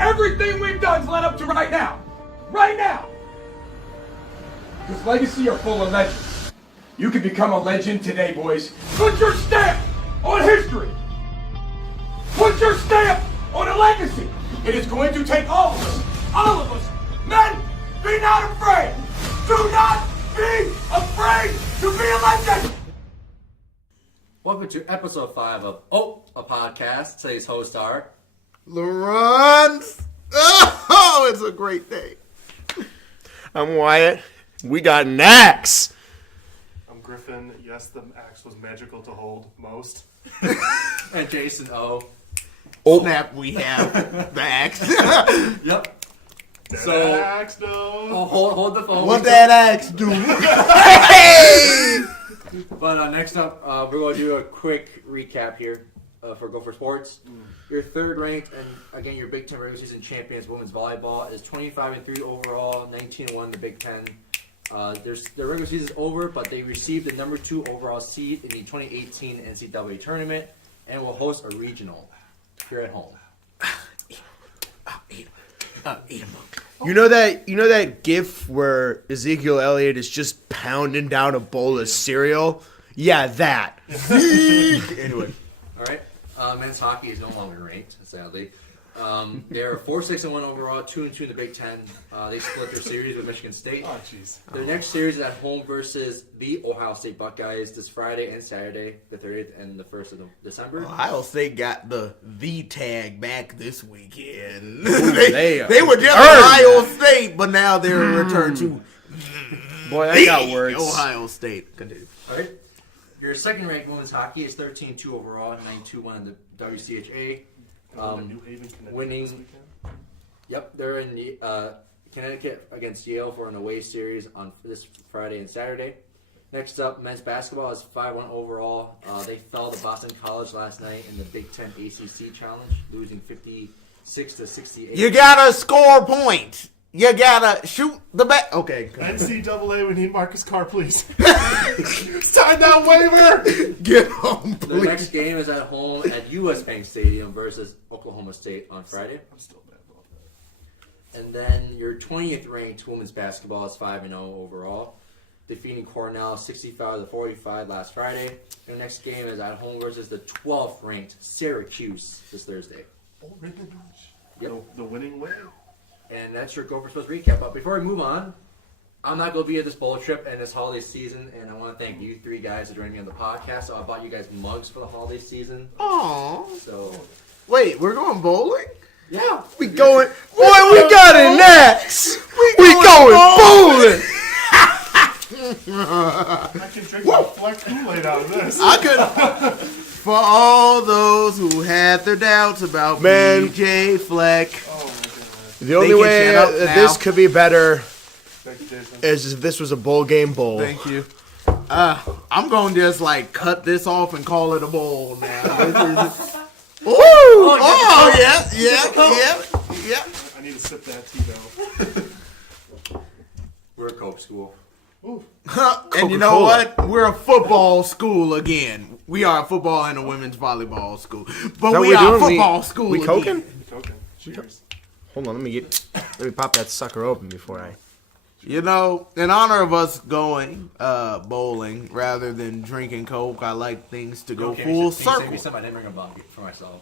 Everything we've done's led up to right now. Right now. Because legacy are full of legends. You can become a legend today, boys. Put your stamp on history. Put your stamp on a legacy. It is going to take all of us. All of us. Men, be not afraid. Do not be afraid to be a legend. Welcome to episode 5 of a podcast. Today's hosts are Larranz. Oh, it's a great day. I'm Wyatt. We got an axe. I'm Griffin. Yes, the axe was magical to hold most. and Jason O. Oh, snap, we have the axe. Yep. That axe, no. Oh, hold the phone. What that axe do? Hey! But next up, we're going to do a quick recap here for Gopher Sports. Your third ranked and again your Big Ten regular season champions women's volleyball is 25-3 overall, 19-1 in the Big Ten. Their regular season is over, but they received the number 2 overall seed in the 2018 NCAA tournament and will host a regional here at home. You know that GIF where Ezekiel Elliott is just pounding down a bowl of cereal? Yeah, that. Anyway. All right. Men's hockey is no longer ranked, sadly. They're 4-6-1 overall, 2-2 in the Big Ten. They split their series with Michigan State. Oh, jeez. Their next series is at home versus the Ohio State Buckeyes this Friday and Saturday, the 30th and the 1st of December. Ohio State got the tag back this weekend. Ooh, they were just Ohio State, but now they're returned to boy, I got words. Ohio State. Continue. All right. Your second-ranked women's hockey is 13-2 overall, 9-2-1 in the WCHA. New Haven, Connecticut Winning. this weekend? Yep, they're in Connecticut against Yale for an away series on this Friday and Saturday. Next up, men's basketball is 5-1 overall. They fell to Boston College last night in the Big Ten ACC Challenge, losing 56-68. You gotta score points. You gotta shoot the bat. Okay. NCAA, we need Marcus Carr, please. Sign that waiver. Get home, The please. next game is at home at U.S. Bank Stadium versus Oklahoma State on Friday. I'm still mad about that. And then your 20th ranked women's basketball is 5-0 overall, defeating Cornell 65-45 last Friday. And the next game is at home versus the 12th ranked Syracuse this Thursday. Oh, ribbon. Yep. The winning way. And that's your Gopher Sports recap. But before we move on, I'm not going to be at this bowl trip and this holiday season, and I want to thank you 3 guys for joining me on the podcast. So I bought you guys mugs for the holiday season. Aww. So, Wait, we're going bowling? yeah. We going, boy, we got an axe. We going bowling. I can drink my Fleck Kool-Aid out of this. I could. For all those who had their doubts about Man. BJ Fleck. Oh, my goodness. The only can way shut up that now. this could be better Thank you, Jason. is if this was a bowl game bowl. Thank you. I'm going to just cut this off and call it a bowl now. Ooh! Oh, yeah. I need to sip that tea, though. We're a Cope school. Ooh. And you know Coca-Cola. what? We're a football school again. We are a football and a women's volleyball school. But That we we are a doing? football school We again. coking? Token. Cheers. Hold on, let me pop that sucker open before I. You know, in honor of us going bowling rather than drinking Coke, I like things to go Okay, full can you save circle. me some? I didn't bring a bucket for myself.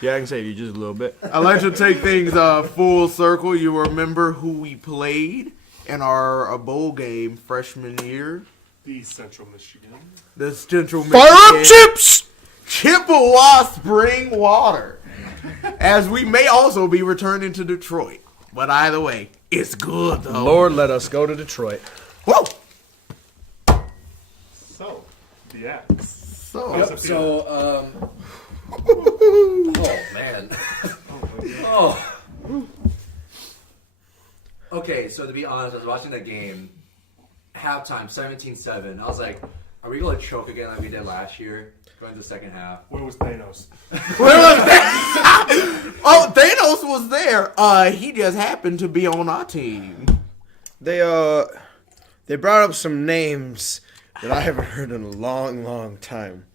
Yeah, I can save you just a little bit. I like to take things full circle. You remember who we played in our bowl game freshman year? The Central Michigan. The Central Fire up Michigan chips! Chippewa Spring Water. As we may also be returning to Detroit. But either way, it's good though. Lord, let us go to Detroit. Whoa! So, the axe. So, How's it feel? So, oh man. Oh. Okay, so to be honest, I was watching the game, halftime, 17-7. I was like, are we going to choke again like we did last year, going to the second half? Where was Thanos? oh, Thanos was there. He just happened to be on our team. They brought up some names that I haven't heard in a long, long time.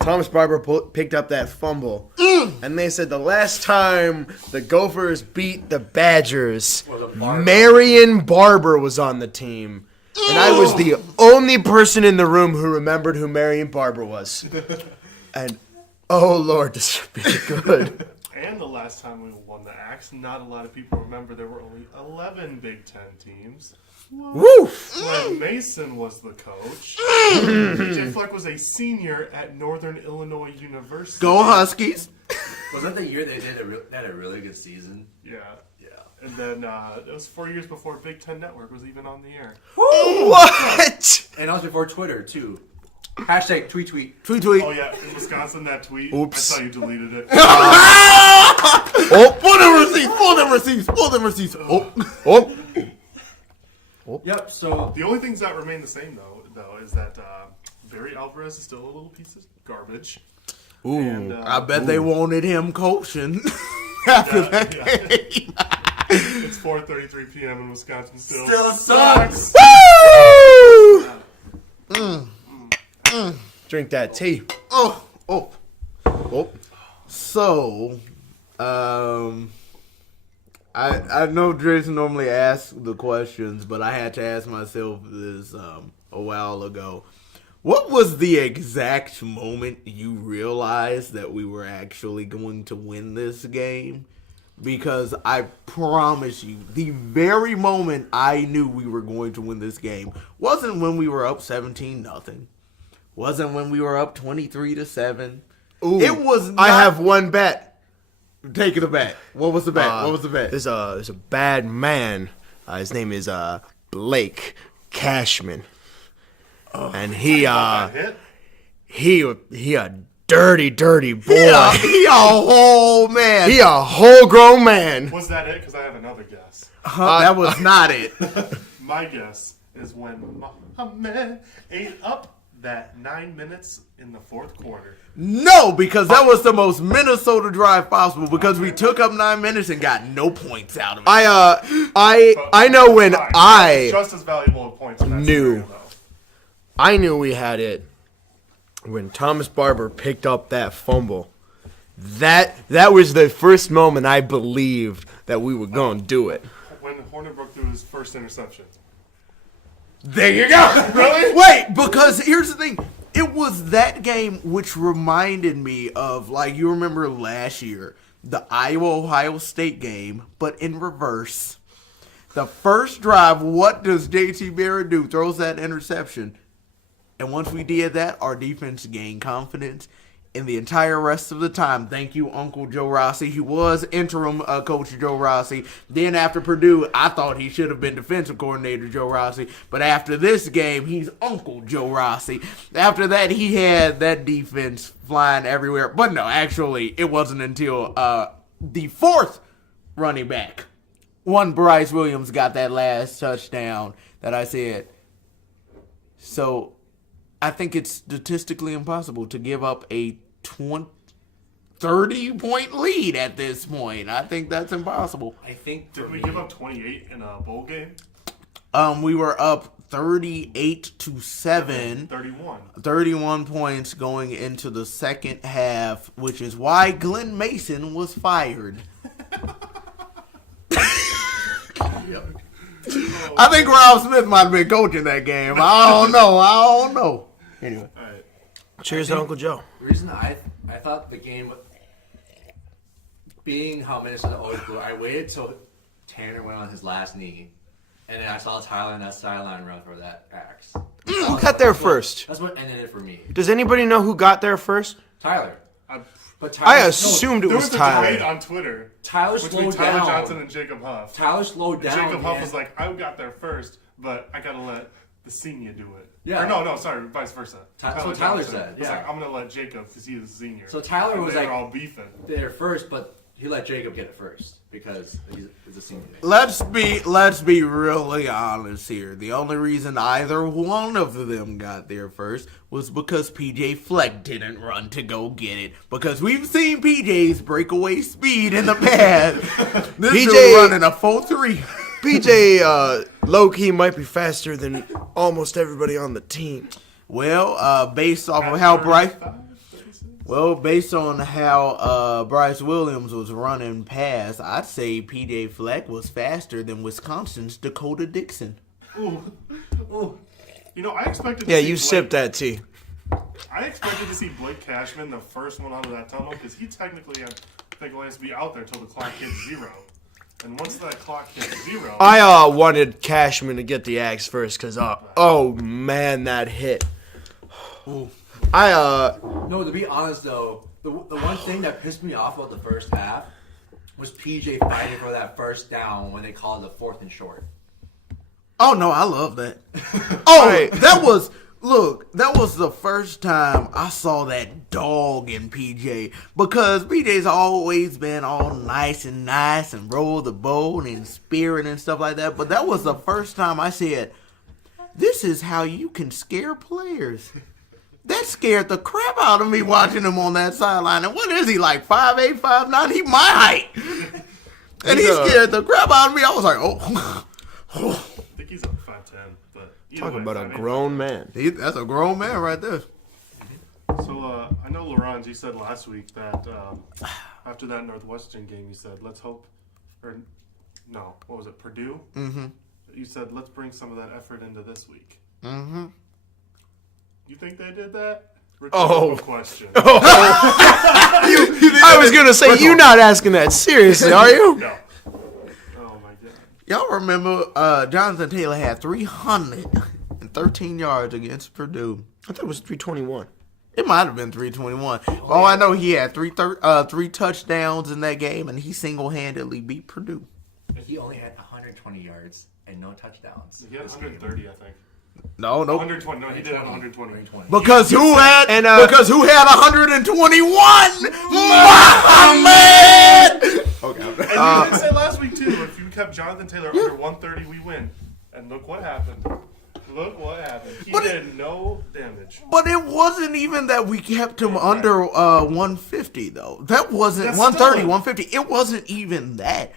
Thomas Barber picked up that fumble, and they said the last time the Gophers beat the Badgers, Marion Barber was on the team, and I was the only person in the room who remembered who Marion Barber was. And oh Lord, this should be good. And the last time we won the Axe, not a lot of people remember there were only 11 Big Ten teams. Woo! When Mason was the coach, PJ Fleck was a senior at Northern Illinois University. Go Huskies. Was that the year they had a really good season? Yeah. And then it was 4 years before Big Ten Network was even on the air. What? And also before Twitter, too. Hashtag tweet. Tweet. Oh, yeah, in Wisconsin, that tweet. Oops. I saw you deleted it. Pull them receipts. Yep, so... The only things that remain the same, though is that Barry Alvarez is still a little piece of garbage. Ooh, And, I bet they wanted him coaching after that game. It's 4:33 p.m. in Wisconsin still. sucks! Drink that tea. Oh. Oh. So, I know Jason normally asks the questions, but I had to ask myself this a while ago. What was the exact moment you realized that we were actually going to win this game? Because I promise you, the very moment I knew we were going to win this game wasn't when we were up 17-0. Wasn't when we were up 23-7. Ooh, It was not... I have one bet. Take the bet. What was the bet? There's a bad man. His name is Blake Cashman, and he That hit? he a dirty boy. He a whole man. He a whole grown man. Was that it? Because I have another guess. That was not it. My guess is when Muhammad ate up that 9 minutes in the fourth quarter. No, because that was the most Minnesota drive possible. Because we took up 9 minutes and got no points out of it. I know when Fine. I Just as valuable a point in that knew. scenario, though. I knew we had it when Thomas Barber picked up that fumble. That was the first moment I believed that we were going to do it. When Hornibrook threw his first interception. There you go. Really? Wait, because here's the thing. It was that game which reminded me of, like, you remember last year, the Iowa-Ohio State game, but in reverse. The first drive, what does JT Barrett do? Throws that interception. And once we did that, our defense gained confidence. And the entire rest of the time, thank you, Uncle Joe Rossi. He was interim coach Joe Rossi. Then after Purdue, I thought he should have been defensive coordinator Joe Rossi. But after this game, he's Uncle Joe Rossi. After that, he had that defense flying everywhere. But no, actually, it wasn't until the fourth running back, one Bryce Williams, got that last touchdown that I said, so I think it's statistically impossible to give up a 30-point lead at this point. I think that's impossible. I think Didn't we give up 28 in a bowl game? We were up 38-7. 31 points going into the second half, which is why Glenn Mason was fired. I think Rob Smith might have been coaching that game. I don't know. Anyway. All right. Cheers to Uncle Joe. the reason I thought the game, being how Minnesota always blew, I waited till Tanner went on his last knee, and then I saw Tyler in that sideline run for that axe. Who got there first? That's what ended it for me. Does anybody know who got there first? Tyler. I- But Tyler, I assumed it There was was a debate Tyler. on Twitter Tyler between slowed Tyler down. Johnson and Jacob Huff. Tyler slowed And down. Jacob Huff man. was like, I got there first, but I gotta let the senior do it. Yeah. Or no, sorry, vice versa. That's what Tyler Johnson said, was yeah. like, I'm gonna let Jacob because he is a senior. So Tyler And was they like were all beefing. there first, but he let Jacob get it first because he's a senior. Let's be really honest here. The only reason either one of them got there first was because PJ Fleck didn't run to go get it. Because we've seen PJ's breakaway speed in the past. This PJ dude running a 4.3. PJ low-key might be faster than almost everybody on the team. Well, based off of how Bryce... Well, based on how Bryce Williams was running past, I'd say P.J. Fleck was faster than Wisconsin's Dakota Dixon. Ooh. You know, I expected to Yeah, see you Blake, sipped that tea. I expected to see Blake Cashman, the first one out of that tunnel, because he technically had to be out there until the clock hit 0. And once that clock hit 0... I wanted Cashman to get the axe first because, oh, man, that hit. No, to be honest, though, the one thing that pissed me off about the first half was PJ fighting for that first down when they called the 4th and short. Oh, no, I love that. That was the first time I saw that dog in PJ, because PJ's always been all nice and roll the boat and spirit and stuff like that. But that was the first time I said, this is how you can scare players. That scared the crap out of me watching him on that sideline. And what is he, like 5'8", 5'9"? He my height. And he scared the crap out of me. I was like, oh. I think he's up 5'10", but Talking about a grown man. That's a grown man right there. So I know Larranz, you said last week that after that Northwestern game, you said let's hope, or no, what was it, Purdue? Mm-hmm. You said let's bring some of that effort into this week. Mm-hmm. You think they did that? Rhetorical question. I was gonna say you're not asking that seriously, are you? No. Oh my god. Y'all remember Jonathan Taylor had 313 yards against Purdue. I thought it was 321. It might have been 321. Oh, I know he had three touchdowns in that game, and he single-handedly beat Purdue. He only had 120 yards and no touchdowns. He had 130, I think. No. 120. No, he did have 120. Because who had 121? Muhammad! Okay. And you did say last week, too, if you kept Jonathan Taylor under 130, we win. And look what happened. He did no damage. But it wasn't even that we kept him under 150, though. That wasn't That's 130, still 150. It wasn't even that.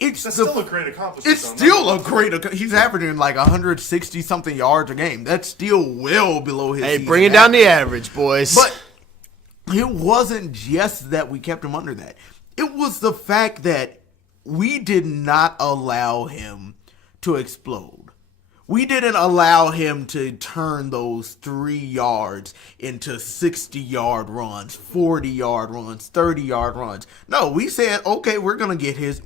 That's still a great accomplishment. It's still a great. He's averaging like 160 something yards a game. That's still well below his. Hey, season bring it down average. the average, boys. But it wasn't just that we kept him under that. It was the fact that we did not allow him to explode. We didn't allow him to turn those 3 yards into 60-yard runs, 40-yard runs, 30-yard runs. No, we said, okay, we're going to get his.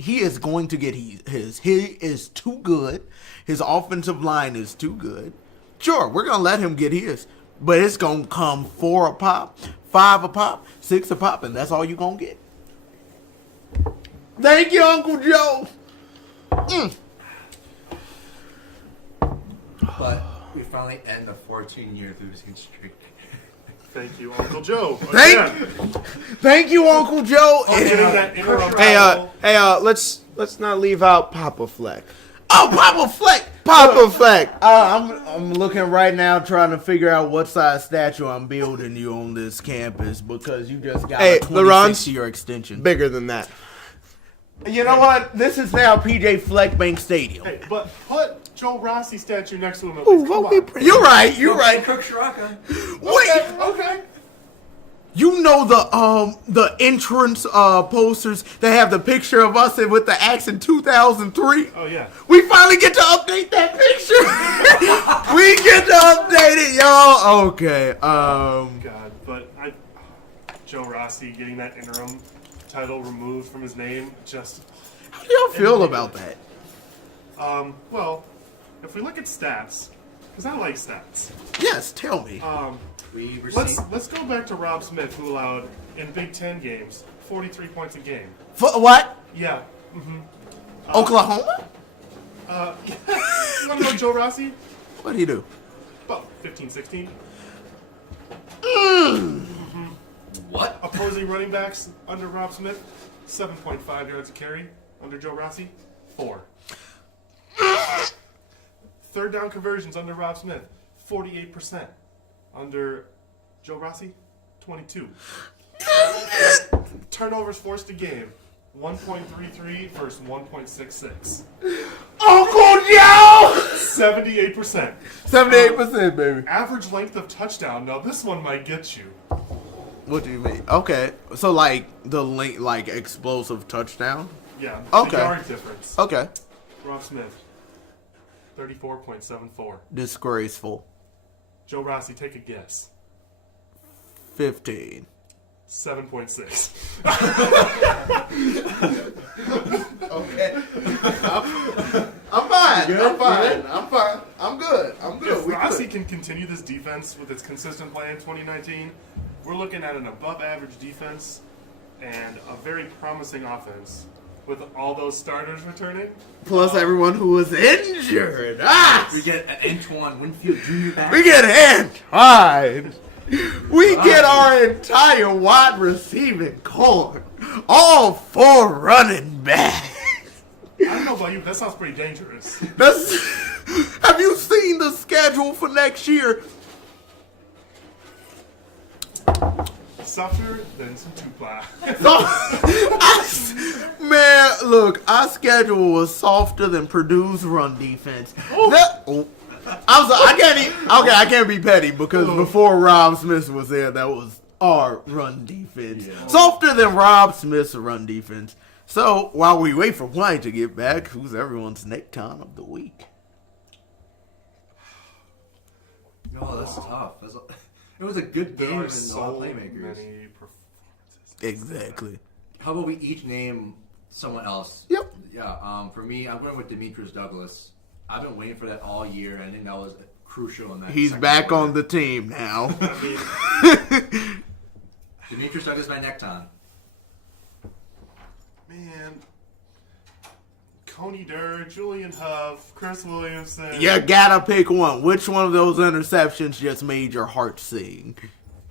He is going to get his. He is too good. His offensive line is too good. Sure, we're going to let him get his. But it's going to come 4 a pop, 5 a pop, 6 a pop, and that's all you're going to get. Thank you, Uncle Joe. But we finally end the 14-year losing streak. Thank you, Uncle Joe. Thank you, Uncle Joe. Getting that interim hey, title. let's not leave out Papa Fleck. Oh, Papa Fleck. Papa Fleck. I'm looking right now trying to figure out what size statue I'm building you on this campus, because you just got a 26-year extension. Bigger than that. You know what? This is now PJ Fleck Bank Stadium. Hey, but put Joe Rossi statue next to him. Ooh, won't be pretty. You're right. You're right. Cook Shiraka. Wait. Okay. You know the entrance posters that have the picture of us with the axe in 2003? Oh, yeah. We finally get to update that picture. We get to update it, y'all. Okay. God, but Joe Rossi getting that interim title removed from his name, just... How do y'all feel about that? Well, if we look at stats, because I like stats. Yes, tell me. Let's go back to Rob Smith, who allowed, in Big Ten games, 43 points a game. For what? Yeah. Oklahoma? You want to know Joe Rossi? What do you do? About 15, 16. What? Opposing running backs under Rob Smith, 7.5 yards a carry. Under Joe Rossi, 4. Third down conversions under Rob Smith, 48%. Under Joe Rossi, 22. Turnovers forced a game, 1.33 versus 1.66. Uncle Joe! 78%. 78%, baby. Average length of touchdown. Now this one might get you. What do you mean? Okay, so like the link, like explosive touchdown. Yeah. Okay. The yard difference. Okay. Rob Smith, 34.74. Disgraceful. Joe Rossi, take a guess. 15. 7.6. Okay. I'm fine. I'm fine. I'm fine. I'm good. I'm good. If We Rossi good. can continue this defense with its consistent play in 2019, we're looking at an above-average defense and a very promising offense with all those starters returning. Plus everyone who was injured. Ah! We get an Antoine Winfield Jr. back. We get Antoine. We get our entire wide receiving core. All 4 running backs. I don't know about you, but that sounds pretty dangerous. Have you seen the schedule for next year? Softer than some Tupac. Man, look, our schedule was softer than Purdue's run defense. I can't be petty because before Rob Smith was there, that was our run defense. Yeah. Softer than Rob Smith's run defense. So, while we wait for Wyatt to get back, who's everyone's necktie of the week? Oh, that's tough. It was a good game There are and so all playmakers. many performances. Exactly. How about we each name someone else? Yep. Yeah. For me, I'm going with Demetrius Douglas. I've been waiting for that all year, and I think that was crucial in that. He's back on the team now. Demetrius Douglas, my necktie. Man. Coney Durr, Julian Huff, Chris Williamson. You gotta pick one. Which one of those interceptions just made your heart sing?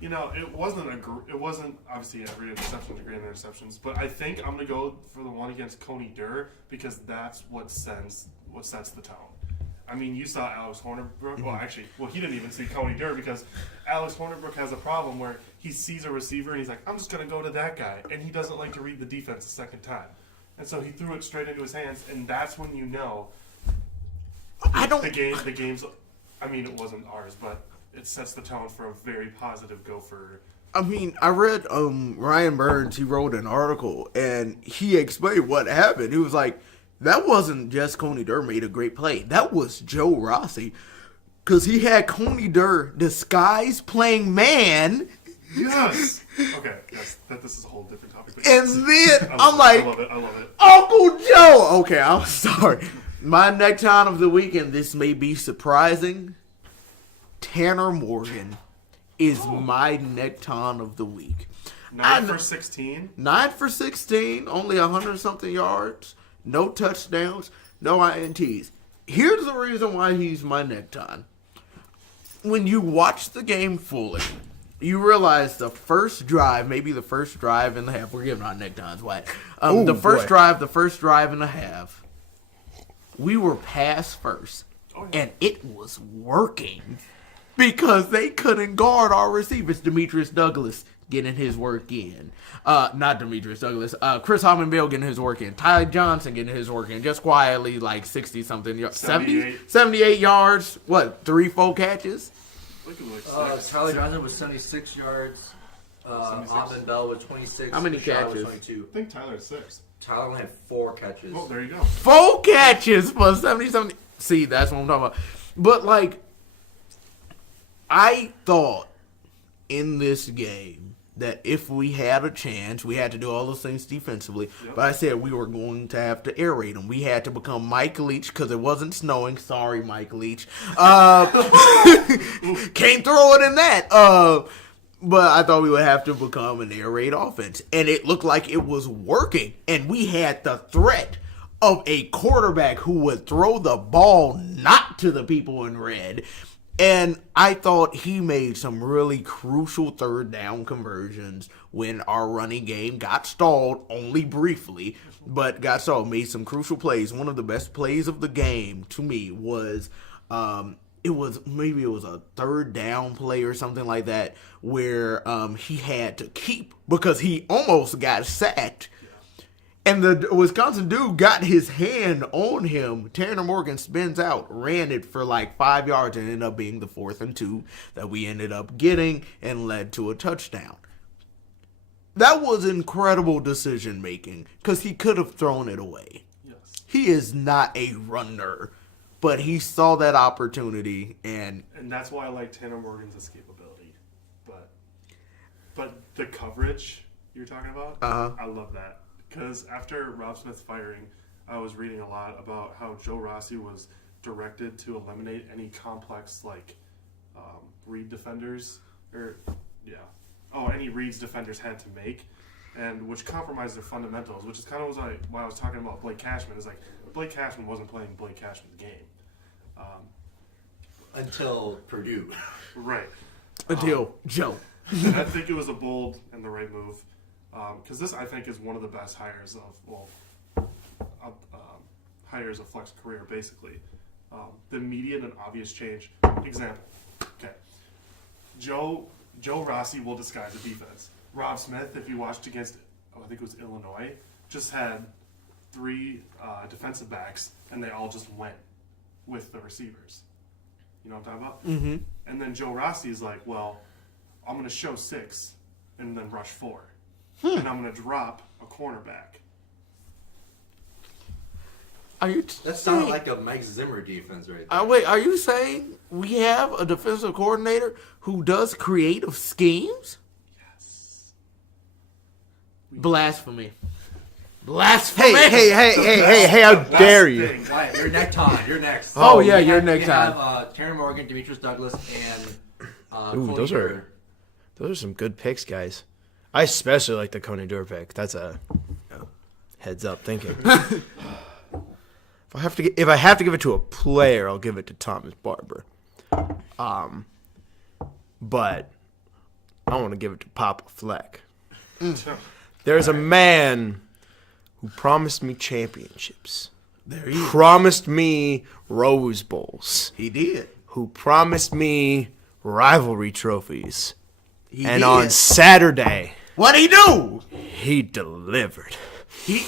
You know, it wasn't obviously every interception was a great interceptions, but I think I'm gonna go for the one against Coney Durr because that's what sets the tone. I mean, you saw Alex Hornibrook. Well, he didn't even see Coney Durr because Alex Hornibrook has a problem where he sees a receiver and he's like, I'm just gonna go to that guy, and he doesn't like to read the defense a second time. And so he threw it straight into his hands, and that's when you know the game's. I mean, it wasn't ours, but it sets the tone for a very positive Gopher. I mean, I read Ryan Burns. He wrote an article, and he explained what happened. He was like, that wasn't just Coney Durr made a great play. That was Joe Rossi, because he had Coney Durr disguised playing man. Yes. Okay. Yes. This is a whole different topic. But And then I'm like, I love it. Uncle Joe. Okay, I'm sorry. My necktie of the week, and this may be surprising, Tanner Morgan is my necktie of the week. 9 for 16. 9 for 16, only 100-something yards, no touchdowns, no INTs. Here's the reason why he's my necktie. When you watch the game fully, you realize the first drive, maybe the first drive and a half, we're giving our neckties wide. The first drive and a half, we were pass first, and it was working because they couldn't guard our receivers. Demetrius Douglas getting his work in. Not Demetrius Douglas. Chris Harmon-Bell getting his work in. Ty Johnson getting his work in. Just quietly, like 60-something yards. 78 yards. What, 3-4 catches? Tyler Johnson was 76 yards. Harmon-Bell was 26. How many Rashad catches? Was 22. I think Tyler had 6. Tyler only had 4 catches. Oh, there you go. 4 catches for 70-something. See, that's what I'm talking about. But, like, I thought in this game that if we had a chance, we had to do all those things defensively. Yep. But I said we were going to have to air raid them. We had to become Mike Leach because it wasn't snowing. Sorry, Mike Leach. Can't throw it in that. But I thought we would have to become an air raid offense. And it looked like it was working. And we had the threat of a quarterback who would throw the ball not to the people in red. And I thought he made some really crucial third down conversions when our running game got stalled, only briefly, but got stalled. Made some crucial plays. One of the best plays of the game to me was, it was a third down play or something like that where he had to keep because he almost got sacked. And the Wisconsin dude got his hand on him. Tanner Morgan spins out, ran it for like 5 yards, and ended up being the 4th and 2 that we ended up getting and led to a touchdown. That was incredible decision making because he could have thrown it away. Yes. He is not a runner, but he saw that opportunity and that's why I like Tanner Morgan's escapability. But the coverage you're talking about, I love that. Because after Rob Smith's firing, I was reading a lot about how Joe Rossi was directed to eliminate any complex read defenders any reads defenders had to make, and which compromised their fundamentals, which is kind of why I was talking about Blake Cashman. Is like Blake Cashman wasn't playing Blake Cashman's game until Purdue, right? until Joe. And I think it was a bold and the right move because this I think is one of the best hires of Fleck's career, basically. The immediate and obvious change. Example. Okay. Joe Rossi will disguise a defense. Rob Smith, if you watched against, I think it was Illinois, just had 3 defensive backs, and they all just went with the receivers. You know what I'm talking about? Mm-hmm. And then Joe Rossi is like, well, I'm going to show 6 and then rush 4. And I'm going to drop a cornerback. Are you that sounded like a Mike Zimmer defense right there. Wait, are you saying we have a defensive coordinator who does creative schemes? Yes. Blasphemy. Blasphemy. Hey, how dare you? Wyatt, you're next time. You're next. Oh, yeah, you're next time. We have Tanner Morgan, Demetrius Douglas, and Ooh, those are some good picks, guys. I especially like the Coney Door pick. That's a heads up thinking. If I have to give it to a player, I'll give it to Thomas Barber. But I want to give it to Papa Fleck. There's a man who promised me championships. There he is. Promised me Rose Bowls. He did. Who promised me rivalry trophies. He And did. on Saturday, What'd he do? he delivered. Wait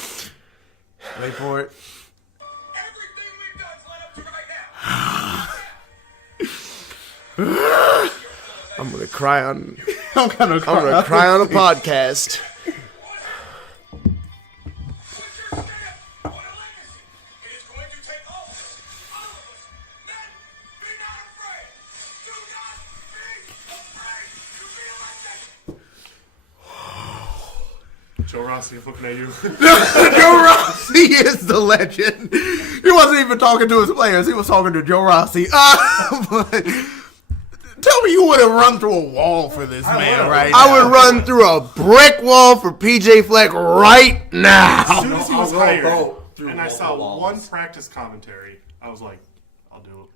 for it. Everything we've done's led up to right now. I'm gonna cry on. I'm gonna cry on a podcast. Joe Rossi, I'm looking at you. Joe Rossi is the legend. He wasn't even talking to his players. He was talking to Joe Rossi. But tell me you wouldn't run through a wall for this man right now. I would run through a brick wall for PJ Fleck right As now. soon as he was I'll hired, go through and I saw walls. one practice commentary, I was like, I'll do it.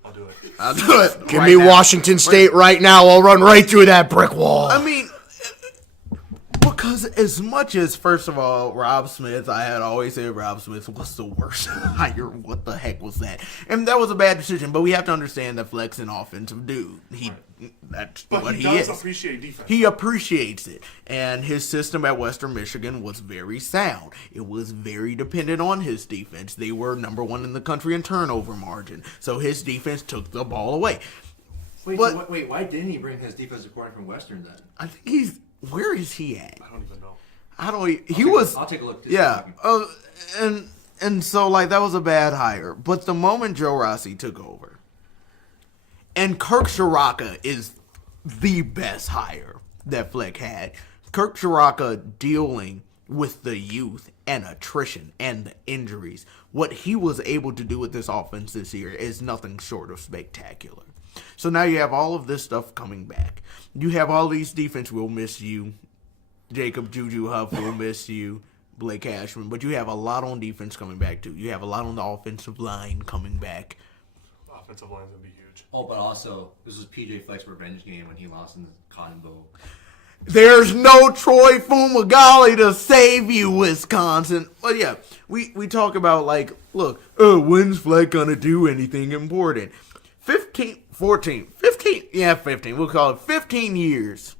I'll do it. Give right me now. Washington State right now. I'll run right through that brick wall. I mean, because as much as, first of all, Rob Smith, I had always said Rob Smith was the worst hire. What the heck was that? And that was a bad decision, but we have to understand that Fleck's an offensive dude. That's But what he he does is. appreciate defense. He appreciates it. And his system at Western Michigan was very sound. It was very dependent on his defense. They were number 1 in the country in turnover margin. So his defense took the ball away. Wait, But- wait, why didn't he bring his defensive coordinator from Western then? I think he's... Where is he at? I don't even know. I'll take a look. Yeah. And so, like, that was a bad hire. But the moment Joe Rossi took over, and Kirk Ciarrocca is the best hire that Fleck had. Kirk Ciarrocca dealing with the youth and attrition and the injuries. What he was able to do with this offense this year is nothing short of spectacular. So now you have all of this stuff coming back. You have all these defense will miss you. Jacob Juju Huff will miss you. Blake Cashman. But you have a lot on defense coming back, too. You have a lot on the offensive line coming back. Offensive line's going to be huge. Oh, but also, this was PJ Fleck's revenge game when he lost in the Cotton Bowl. There's no Troy Fumagalli to save you, Wisconsin. But yeah, we talk about, like, look, when's Fleck going to do anything important? 15, we'll call it 15 years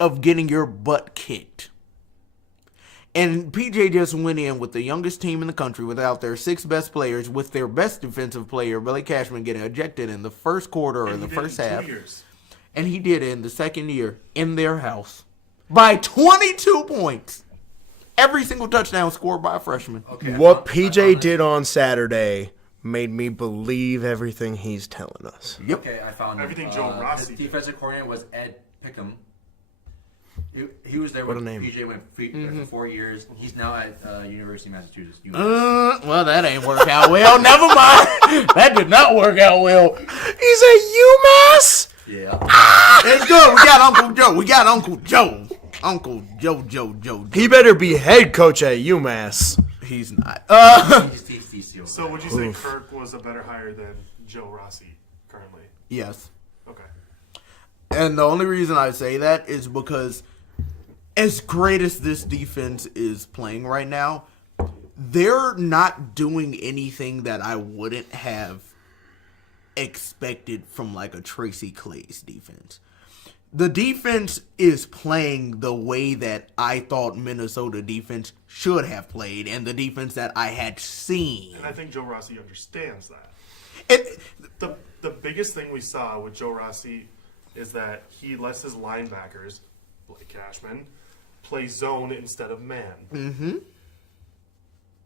of getting your butt kicked. And PJ just went in with the youngest team in the country without their 6 best players, with their best defensive player, Blake Cashman, getting ejected in the first quarter or And the he did it first in 2 half. years. And he did it in the second year in their house by 22 points. Every single touchdown scored by a freshman. Okay, What PJ did on Saturday made me believe everything he's telling us. Yep. Okay, I found Everything Joe Rossi His did. defensive coordinator was Ed Pickham. He was there What when a name. PJ went for 4 years. He's now at University of Massachusetts. Well, that ain't work out well. Never mind. That did not work out well. He's a UMass? Yeah. It's good. We got Uncle Joe. We got Uncle Joe. Uncle Joe. He better be head coach at UMass. He's not. He's So would you say Kirk was a better hire than Joe Rossi currently? Yes. Okay. And the only reason I say that is because as great as this defense is playing right now, they're not doing anything that I wouldn't have expected from like a Tracy Clay's defense. The defense is playing the way that I thought Minnesota defense should have played and the defense that I had seen. And I think Joe Rossi understands that. It, The biggest thing we saw with Joe Rossi is that he lets his linebackers, Blake Cashman, play zone instead of man. mm-hmm.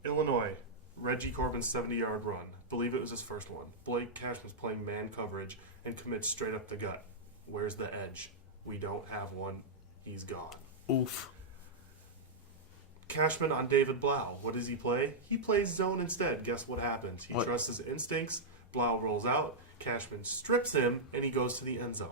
Illinois, Reggie Corbin's 70-yard run. Believe it was his first one. Blake Cashman's playing man coverage and commits straight up the gut. Where's the edge? We don't have one. He's gone. Oof. Cashman on David Blau. What does he play? He plays zone instead. Guess what happens? He What? trusts his instincts. Blau rolls out. Cashman strips him, and he goes to the end zone.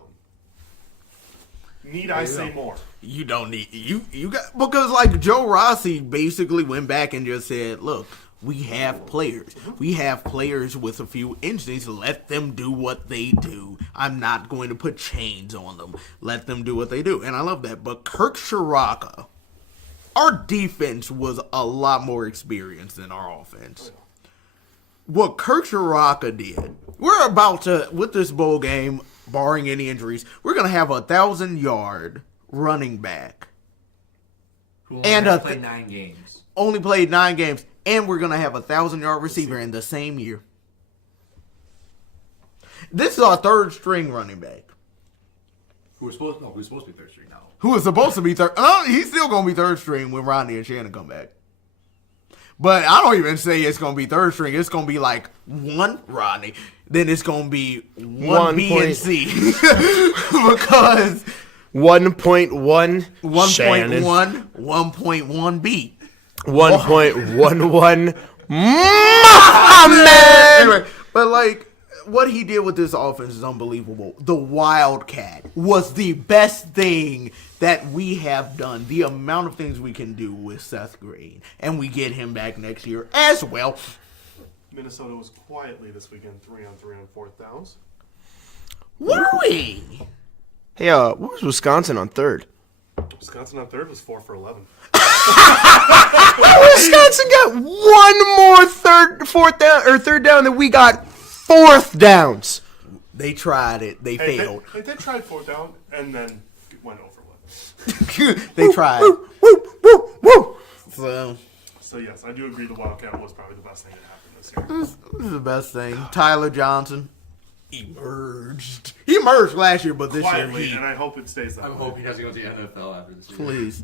Need I say more? You don't need you got because like Joe Rossi basically went back and just said, "Look, we have players. We have players with a few instincts. Let them do what they do. I'm not going to put chains on them. Let them do what they do." And I love that. But Kirk Shiraka, our defense was a lot more experienced than our offense. What Kirk Shiraka did, we're about to, with this bowl game, barring any injuries, we're going to have 1,000-yard running back. Who And only a played 9 games. Only played 9 games, and we're going to have 1,000-yard receiver in the same year. This is our third string running back. Who's supposed to be third string now? Who is supposed to be third. He's still going to be third string when Rodney and Shannon come back. But I don't even say it's going to be third string. It's going to be like one Rodney. Then it's going to be one B and C. Because 1.1 Shannon. 1.1, 1.1B. 1.11 Muhammad. Anyway, but like what he did with this offense is unbelievable. The Wildcat was the best thing that we have done. The amount of things we can do with Seth Green, and we get him back next year as well. Minnesota was quietly this weekend 3-on-3 on fourth downs. Were we? Hey, what was Wisconsin on third? Wisconsin on third was 4 for 11. Wisconsin got one more third down than we got fourth downs. They tried it. They failed. They did try fourth down and then went over with. They tried. Woo. So yes, I do agree the Wildcat was probably the best thing that happened this year. this is the best thing. Tyler Johnson emerged. He emerged last year, but this Quietly, year and I hope it stays that I way. hope he doesn't go to the NFL after this year. please.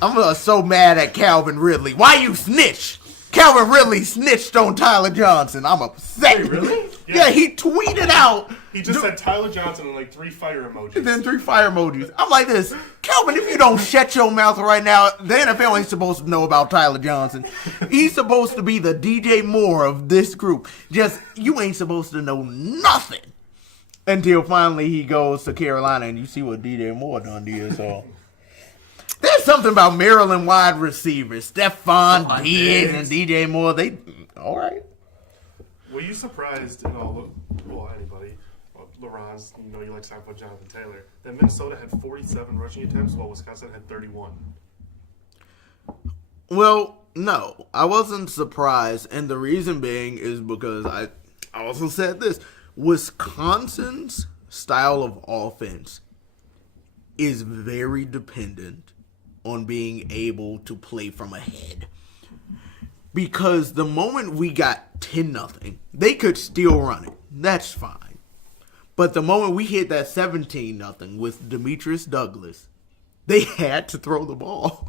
I'm so mad at Calvin Ridley. Why you snitch? Calvin Ridley snitched on Tyler Johnson. I'm upset. Wait, really? Yeah, he tweeted out. He just said Tyler Johnson and like 3 fire emojis. And then 3 fire emojis. I'm like this, Calvin, if you don't shut your mouth right now, the NFL ain't supposed to know about Tyler Johnson. He's supposed to be the DJ Moore of this group. Just, you ain't supposed to know nothing. Until finally he goes to Carolina and you see what DJ Moore done did, so. There's something about Maryland wide receivers. Stephon Diggs and DJ Moore, they, all right. Were you surprised, anybody, Larranz, you like to talk about Jonathan Taylor, that Minnesota had 47 rushing attempts while Wisconsin had 31? Well, no, I wasn't surprised, and the reason being is because I also said this. Wisconsin's style of offense is very dependent on being able to play from ahead. Because the moment we got 10-0, they could still run it. That's fine. But the moment we hit that 17-0 with Demetrius Douglas, They had to throw the ball.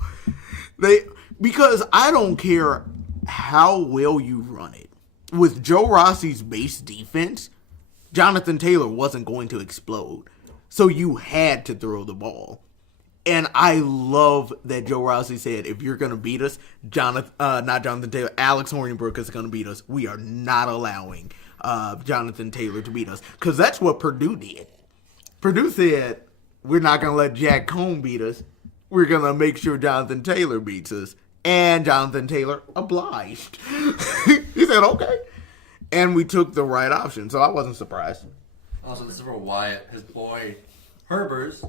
Because I don't care how well you run it. With Joe Rossi's base defense, Jonathan Taylor wasn't going to explode. So you had to throw the ball. And I love that Joe Rossi said, if you're going to beat us, not Jonathan Taylor, Alex Hornibrook is going to beat us. We are not allowing Jonathan Taylor to beat us. Because that's what Purdue did. Purdue said, we're not going to let Jack Cohn beat us. We're going to make sure Jonathan Taylor beats us. And Jonathan Taylor obliged. He said, okay. And we took the right option. So I wasn't surprised. Also, this is for Wyatt, his boy, Herbers.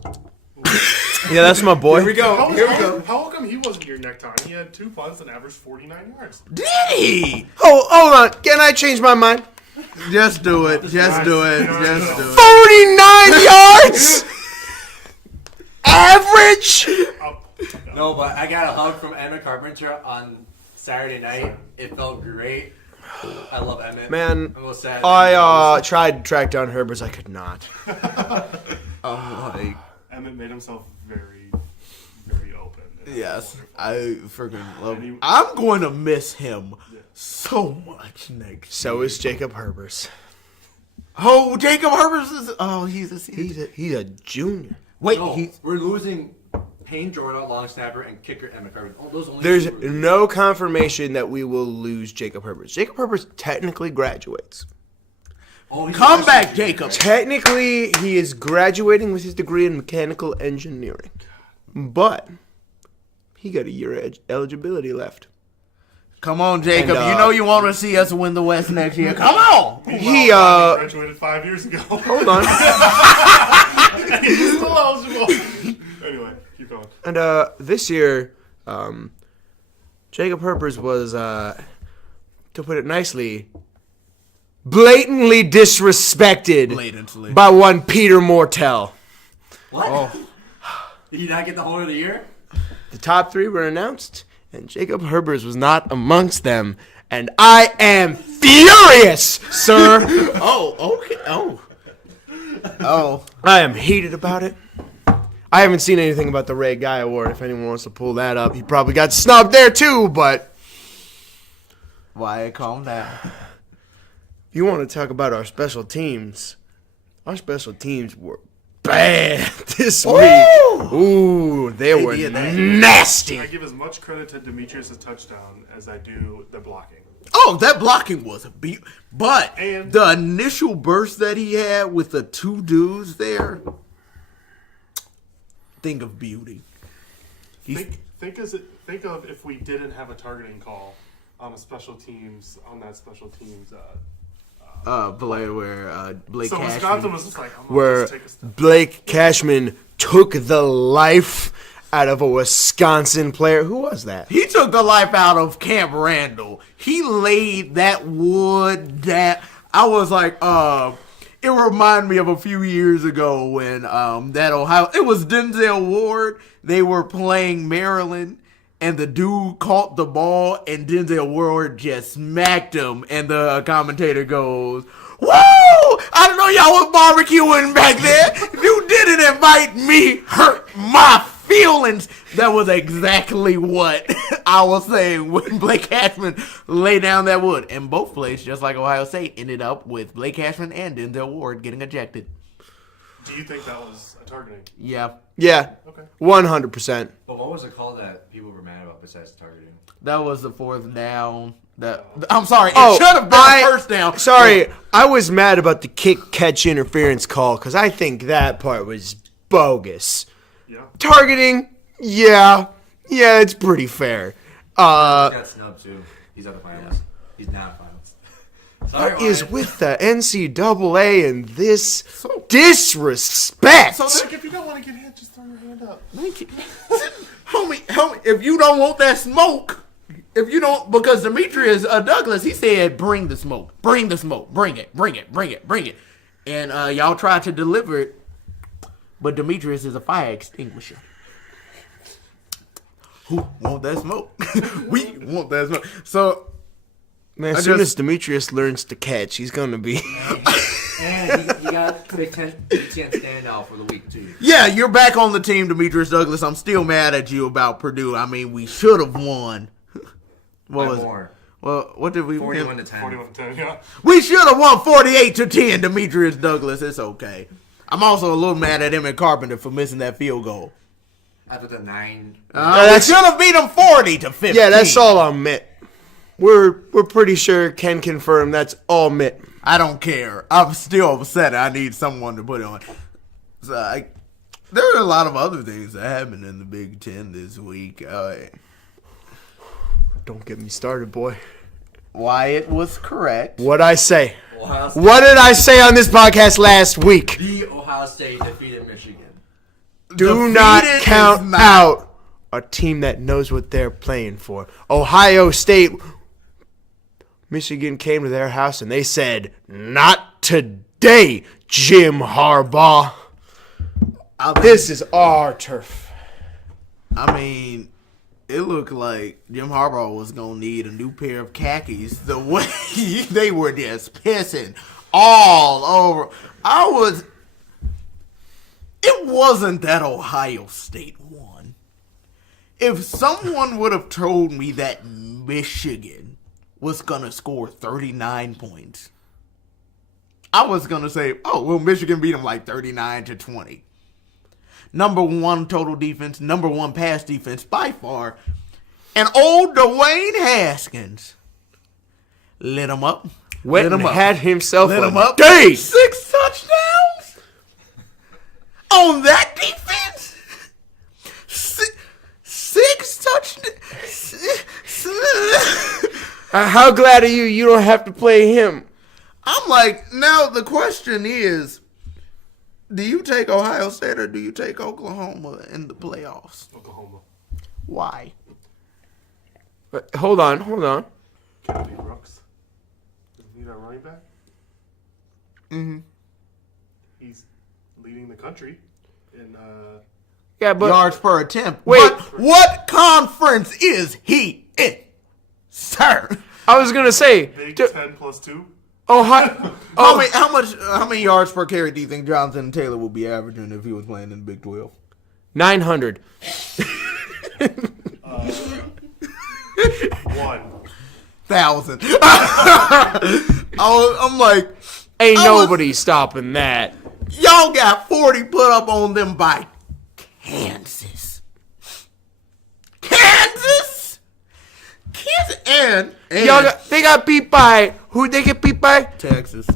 Yeah, that's my boy. Here we go. How come he wasn't your necktie? He had 2 punts and averaged 49 yards. Did he? Oh, hold on. Can I change my mind? Just do it. Just do it. Just do 49 it. yards? Average? No, but I got a hug from Emmett Carpenter on Saturday night. It felt great. I love Emmett. Man, I'm a little sad. I tried to track down Herbers. I could not. Emmett made himself very, very open. Yes, I freaking love him. I'm going to miss him so much next So year. is Jacob Herbers. Oh, Jacob Herbers is... Oh, he's He's a junior. Wait, No, he's... we're losing Payne Jordan, long snapper, and kicker Emmett Carpenter. Oh, those only There's two we're losing. no confirmation that we will lose Jacob Herbers. Jacob Herbers technically graduates. Oh, he's Come a back, freshman. Jacob. Technically, he is graduating with his degree in mechanical engineering. But he got a year eligibility left. Come on, Jacob. And, you know you want to see us win the West next year. Come on. He graduated 5 years ago. hold on. He's still eligible. Anyway, keep going. And this year, Jacob Herbers was, to put it nicely, blatantly disrespected Blatantly. by one Peter Mortel. What? Oh. Did he not get the Horn of the Year? The top 3 were announced, and Jacob Herbers was not amongst them. And I am furious, sir. Oh, okay. Oh. Oh. I am heated about it. I haven't seen anything about the Ray Guy Award. If anyone wants to pull that up, he probably got snubbed there too, but... Wyatt, calm down. If you want to talk about our special teams were bad this week. Ooh, they were did that. nasty. I give as much credit to Demetrius' touchdown as I do the blocking. Oh, that blocking was a beat. But And- the initial burst that he had with the 2 dudes there, think of beauty. Think of if we didn't have a targeting call on that special teams. Play where Blake So Cashman. Wisconsin was just like, I'm gonna Where just take a step. Blake Cashman took the life out of a Wisconsin player. Who was that? He took the life out of Camp Randall. He laid that wood down. I was like, it reminded me of a few years ago when that Ohio, it was Denzel Ward. They were playing Maryland, and the dude caught the ball, and Denzel Ward just smacked him, and the commentator goes, "Woo! I didn't know y'all was barbecuing back there. You didn't invite me. Hurt my feelings." That was exactly what I was saying when Blake Cashman laid down that wood. And both plays, just like Ohio State, ended up with Blake Cashman and Denzel Ward getting ejected. Do you think that was a targeting? Yeah, Yeah, Okay. 100%. But what was the call that people were mad about besides targeting? that was the 4th down. I'm sorry, it Oh, should have been a first down. Sorry, I was mad about the kick-catch interference call because I think that part was bogus. Yeah. Targeting, yeah, it's pretty fair. He got snubbed too. He's out of finals. He's not finals. What is with the NCAA and this disrespect? So Like, if you don't want to get hit, just throw your hand up. homie, if you don't want that smoke, if you don't, because Demetrius Douglas, he said, bring the smoke, bring the smoke, bring it. And y'all tried to deliver it, but Demetrius is a fire extinguisher. Who want that smoke? We want that smoke. So, Man, as soon as Demetrius learns to catch, he's going to be... And you got Big Ten standout for the week, too. Yeah, you're back on the team, Demetrius Douglas. I'm still mad at you about Purdue. I mean, we should have won. What was more. it? Well, what did we 41 win? to 10. 41-10, yeah. We should have won 48-10, Demetrius Douglas. It's okay. I'm also a little mad at Emmett Carpenter for missing that field goal. After the 9. We should have beat him 40-15. Yeah, that's all on Mitt. We're pretty sure can confirm that's all Mitt. I don't care. I'm still upset. I need someone to put it on. So there are a lot of other things that happened in the Big Ten this week. Don't get me started, boy. Wyatt was correct. What'd I say? Ohio State. What did I say on this podcast last week? The Ohio State defeated Michigan. Do not count out a team that knows what they're playing for. Ohio State, Michigan came to their house and they said, "Not today, Jim Harbaugh. This is our turf." I mean, it looked like Jim Harbaugh was going to need a new pair of khakis. The way they were just pissing all over. It wasn't that Ohio State won. If someone would have told me that Michigan was going to score 39 points, I was going to say, oh, well, Michigan beat them like 39-20. Number one total defense, number one pass defense by far. And old Dwayne Haskins lit him up. Went and had himself Lit him a up. day. 6 touchdowns on that defense. Six touchdowns. How glad are you? You don't have to play him. I'm like, now the question is, do you take Ohio State or do you take Oklahoma in the playoffs? Oklahoma. Why? But hold on. Kennedy Brooks. Does he need a running back? Mm-hmm. He's leading the country in Yeah, but Yards per attempt. Wait. But what conference is he in, sir? I was gonna say, Big 10 plus 2. Ohio. How many yards per carry do you think Jonathan Taylor would be averaging if he was playing in the Big 12? 900. 1,000. I'm like, Ain't nobody stopping that. y'all got 40 put up on them by Kansas. Kansas, and They got beat by who? They get beat by Texas.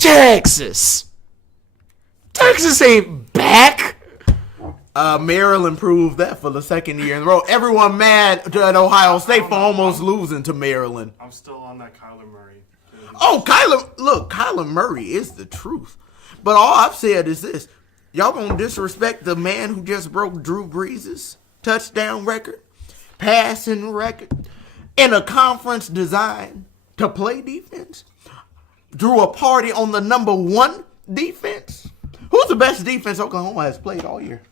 Texas ain't back. Maryland proved that for the second year in a row. Everyone mad at Ohio State for almost losing to Maryland. I'm still on that Kyler Murray. Oh, Kyler Murray is the truth. But all I've said is this. Y'all gonna disrespect the man who just broke Drew Brees' touchdown record, passing record, in a conference designed to play defense? Drew a party on the number one defense? Who's the best defense Oklahoma has played all year?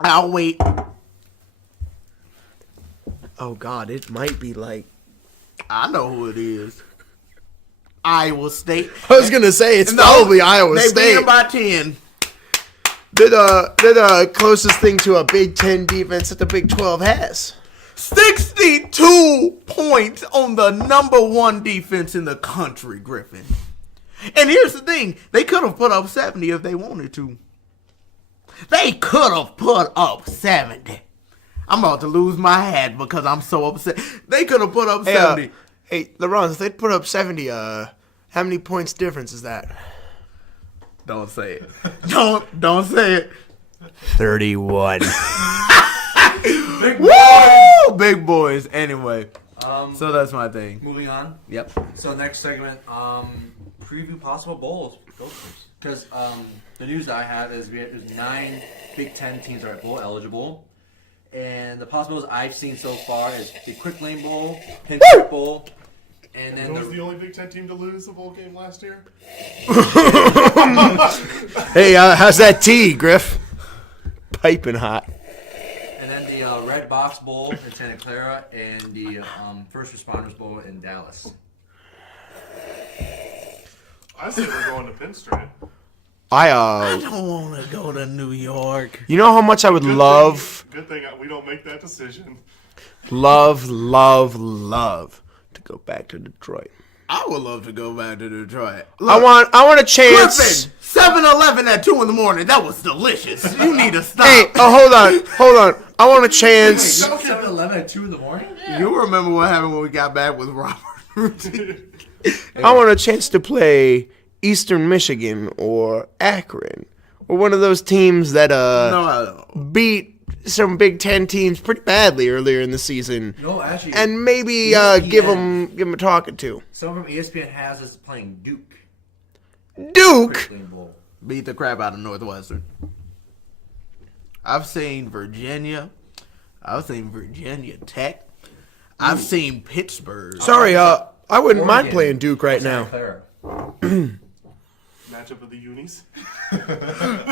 I'll wait. Oh God, it might be like. I know who it is. Iowa State. I was gonna say it's No, probably Iowa they beat State. them by 10. They're the closest thing to a Big Ten defense that the Big 12 has. 62 points on the number one defense in the country, Griffin. And here's the thing. They could have put up 70 if they wanted to. They could have put up 70. I'm about to lose my hat because I'm so upset. They could have put up 70. Hey, Larranz, if they put up 70, how many points difference is that? Don't say it. Don't say it. 31. Woo! Big boys. Anyway, so that's my thing. Moving on. Yep. So next segment, preview possible bowls. Because the news that I have is there's 9 Big Ten teams that are bowl eligible. And the possibilities I've seen so far is the Quick Lane Bowl, Pinstripe Bowl, and then Who was the only Big Ten team to lose the bowl game last year? Hey, how's that tea, Griff? Piping hot. and then the Red Box Bowl in Santa Clara, and the First Responders Bowl in Dallas. I say we're going to Pinstripe. I don't want to go to New York. You know how much I would love, Good thing we don't make that decision. love to go back to Detroit. I would love to go back to Detroit. I want a chance. Griffin, 7-Eleven at 2 in the morning. That was delicious. You need to stop. Hey, hold on. I want a chance. 7-Eleven at 2 in the morning? You remember what happened when we got back with Robert? I want a chance to play Eastern Michigan or Akron or one of those teams that No, I don't. beat some Big Ten teams pretty badly earlier in the season, No, actually. and maybe give them a talking to. Someone from ESPN has us playing Duke. Duke. Christian Bowl. Beat the crap out of Northwestern. I've seen Virginia. I've seen Virginia Tech. I've seen Pittsburgh. Sorry, I wouldn't mind Oregon. playing Duke right now. Clara. Matchup of the unis.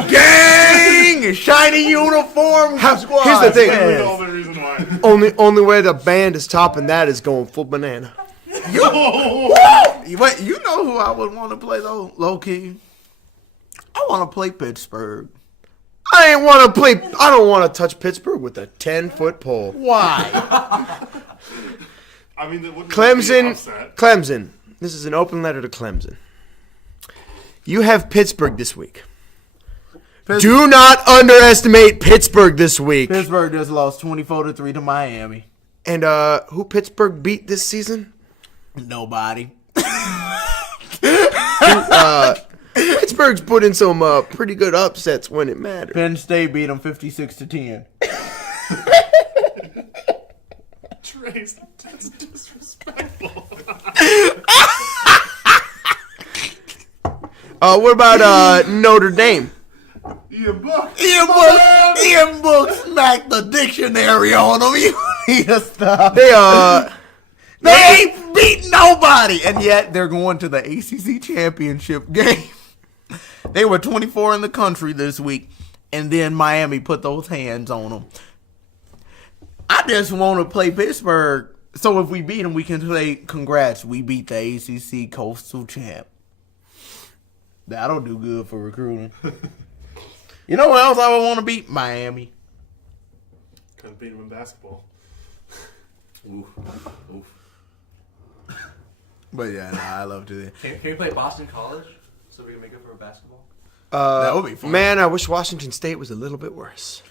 Gang! Shiny uniform squad. Here's the thing. Literally the only reason why. Only way the band is topping that is going full banana. But you know who I would want to play though, low key? I want to play Pittsburgh. I don't want to touch Pittsburgh with a 10-foot pole. Why? I mean, it wouldn't be an upset. Clemson. This is an open letter to Clemson. You have Pittsburgh this week. Do not underestimate Pittsburgh this week. Pittsburgh just lost 24-3 to Miami. And who Pittsburgh beat this season? Nobody. Pittsburgh's put in some pretty good upsets when it mattered. Penn State beat them 56-10. Trace, that's disrespectful. What about Notre Dame? Ian Book. Ian Book smacked the dictionary on them. You need to stop. They ain't beat nobody, and yet they're going to the ACC championship game. They were 24 in the country this week, and then Miami put those hands on them. I just want to play Pittsburgh, so if we beat them, we can say, congrats, we beat the ACC Coastal Champ. That'll do good for recruiting. You know what else I would want to beat? Miami. Couldn't beat him in basketball. Oof. But yeah, I love to. Can we play Boston College so we can make it for basketball? That would be fun. Man, I wish Washington State was a little bit worse.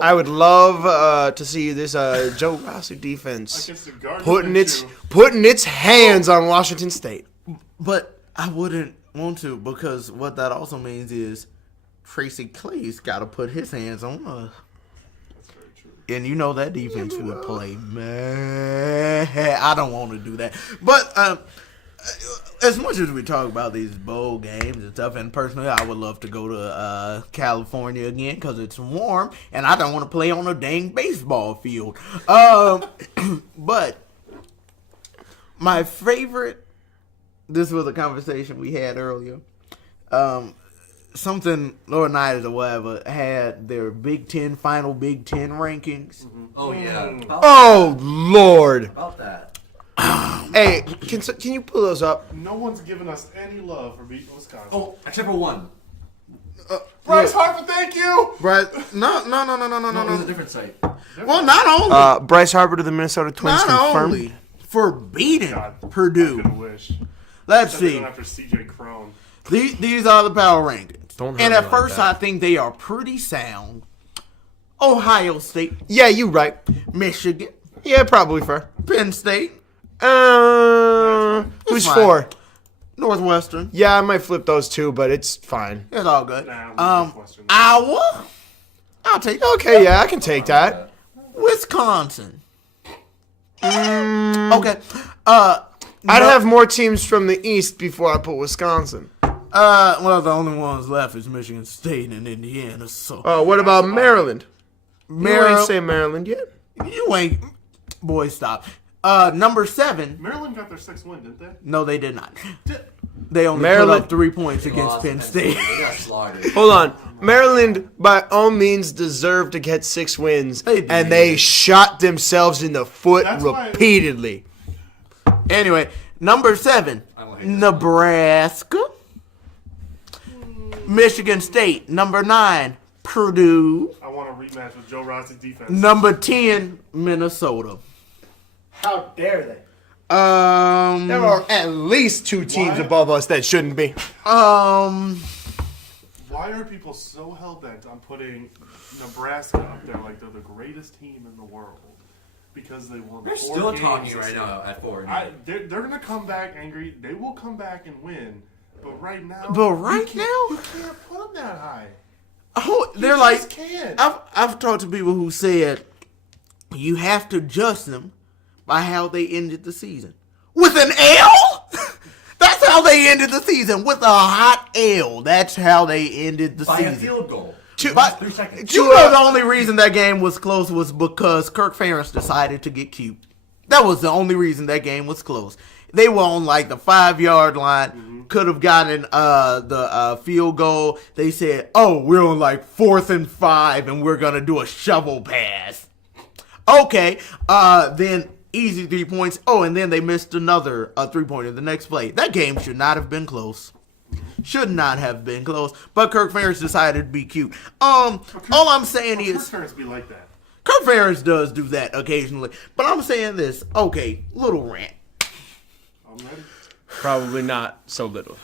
I would love to see this Joe Rossi defense Against the guard putting its hands on Washington State. But I wouldn't want to, because what that also means is Tracy Clay's got to put his hands on us. That's very true. And you know that defense would play, man. I don't want to do that. But as much as we talk about these bowl games and stuff, and personally, I would love to go to California again because it's warm, and I don't want to play on a dang baseball field. But my favorite, this was a conversation we had earlier. Something Laura Knight or whatever had their Big Ten final Big Ten rankings. Oh, yeah. Oh, Lord. About that. Hey, can you pull those up? No one's given us any love for beating Wisconsin. Oh, except for one. Bryce Harper, thank you! Right? No. It was a different site. Well, not only. Bryce Harper to the Minnesota Twins Not confirmed. only for beating God, Purdue. I could wish. Let's Except see. after CJ Crone. These are the power rankings. Don't hurt And me at like first, that. I think they are pretty sound. Ohio State, Yeah, you right. Michigan, Yeah, probably fair. Penn State, Who's fine. four? Northwestern. Yeah, I might flip those two, but it's fine. It's all good. Nah, Northwestern. Iowa. I'll take Okay, yeah, I can take that. Wisconsin. Okay. I'd have more teams from the East before I put Wisconsin. Well, the only ones left is Michigan State and Indiana. So What about Maryland? You Maryland, ain't say Maryland yet. you ain't. Boy, stop. Number 7. Maryland got their 6th win, didn't they? No, they did not. They only Maryland- put up 3 points against Lost Penn State. They got slaughtered. Hold on. Maryland, by all means, deserved to get 6 wins, They did. and they shot themselves in the foot That's why- repeatedly. Anyway, Number 7, I don't hate this Nebraska. Michigan State. Number 9, Purdue. I want a rematch with Joe Rossi's defense. Number 10, Minnesota. How dare they? There Um, are at least 2 teams Why? above us that shouldn't be. Why are people so hell-bent on putting Nebraska up there like they're the greatest team in the world? Because they won They're 4 still games talking this right year. now at 4. They're going to come back angry. They will come back and win. But right now, now, you can't put them that high. oh, they're You like, just can't. I've talked to people who said you have to judge them by how they ended the season. With an L? That's how they ended the season. With a hot L. That's how they ended the By season. a field goal. But 3 seconds. you know the only reason that game was close was because Kirk Ferentz decided to get cute. That was the only reason that game was close. They were on like the 5-yard line, could have gotten the field goal. They said, "Oh, we're on like 4th and 5, and we're gonna do a shovel pass." Okay, then easy 3 points. Oh, and then they missed another 3-pointer the next play. That game should not have been close. Should not have been close. But Kirk Ferentz decided to be cute. All I'm saying is, Kirk Ferentz be like that. Kirk Ferentz does do that occasionally. But I'm saying this. Okay, little rant. I'm ready. Probably not so little.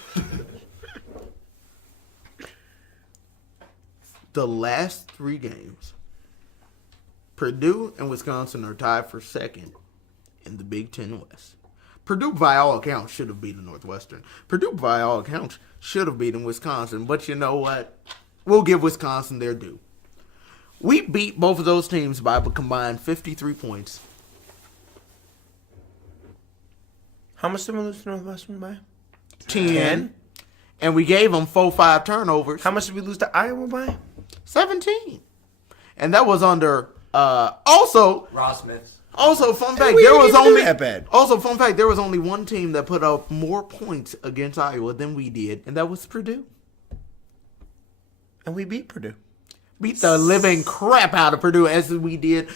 The last 3 games, Purdue and Wisconsin are tied for second in the Big Ten West. Purdue, by all accounts, should have beaten Northwestern. Purdue, by all accounts, should have beaten Wisconsin. But you know what? We'll give Wisconsin their due. We beat both of those teams by a combined 53 points. How much did we lose to Northwestern by? 10. And we gave them 4-5 turnovers. How much did we lose to Iowa by? 17. And that was under, also, Ross Smith. fun fact, we there didn't was even do only that bad. Also, fun fact, there was only one team that put up more points against Iowa than we did, and that was Purdue. And we beat Purdue. Beat the living crap out of Purdue as we did.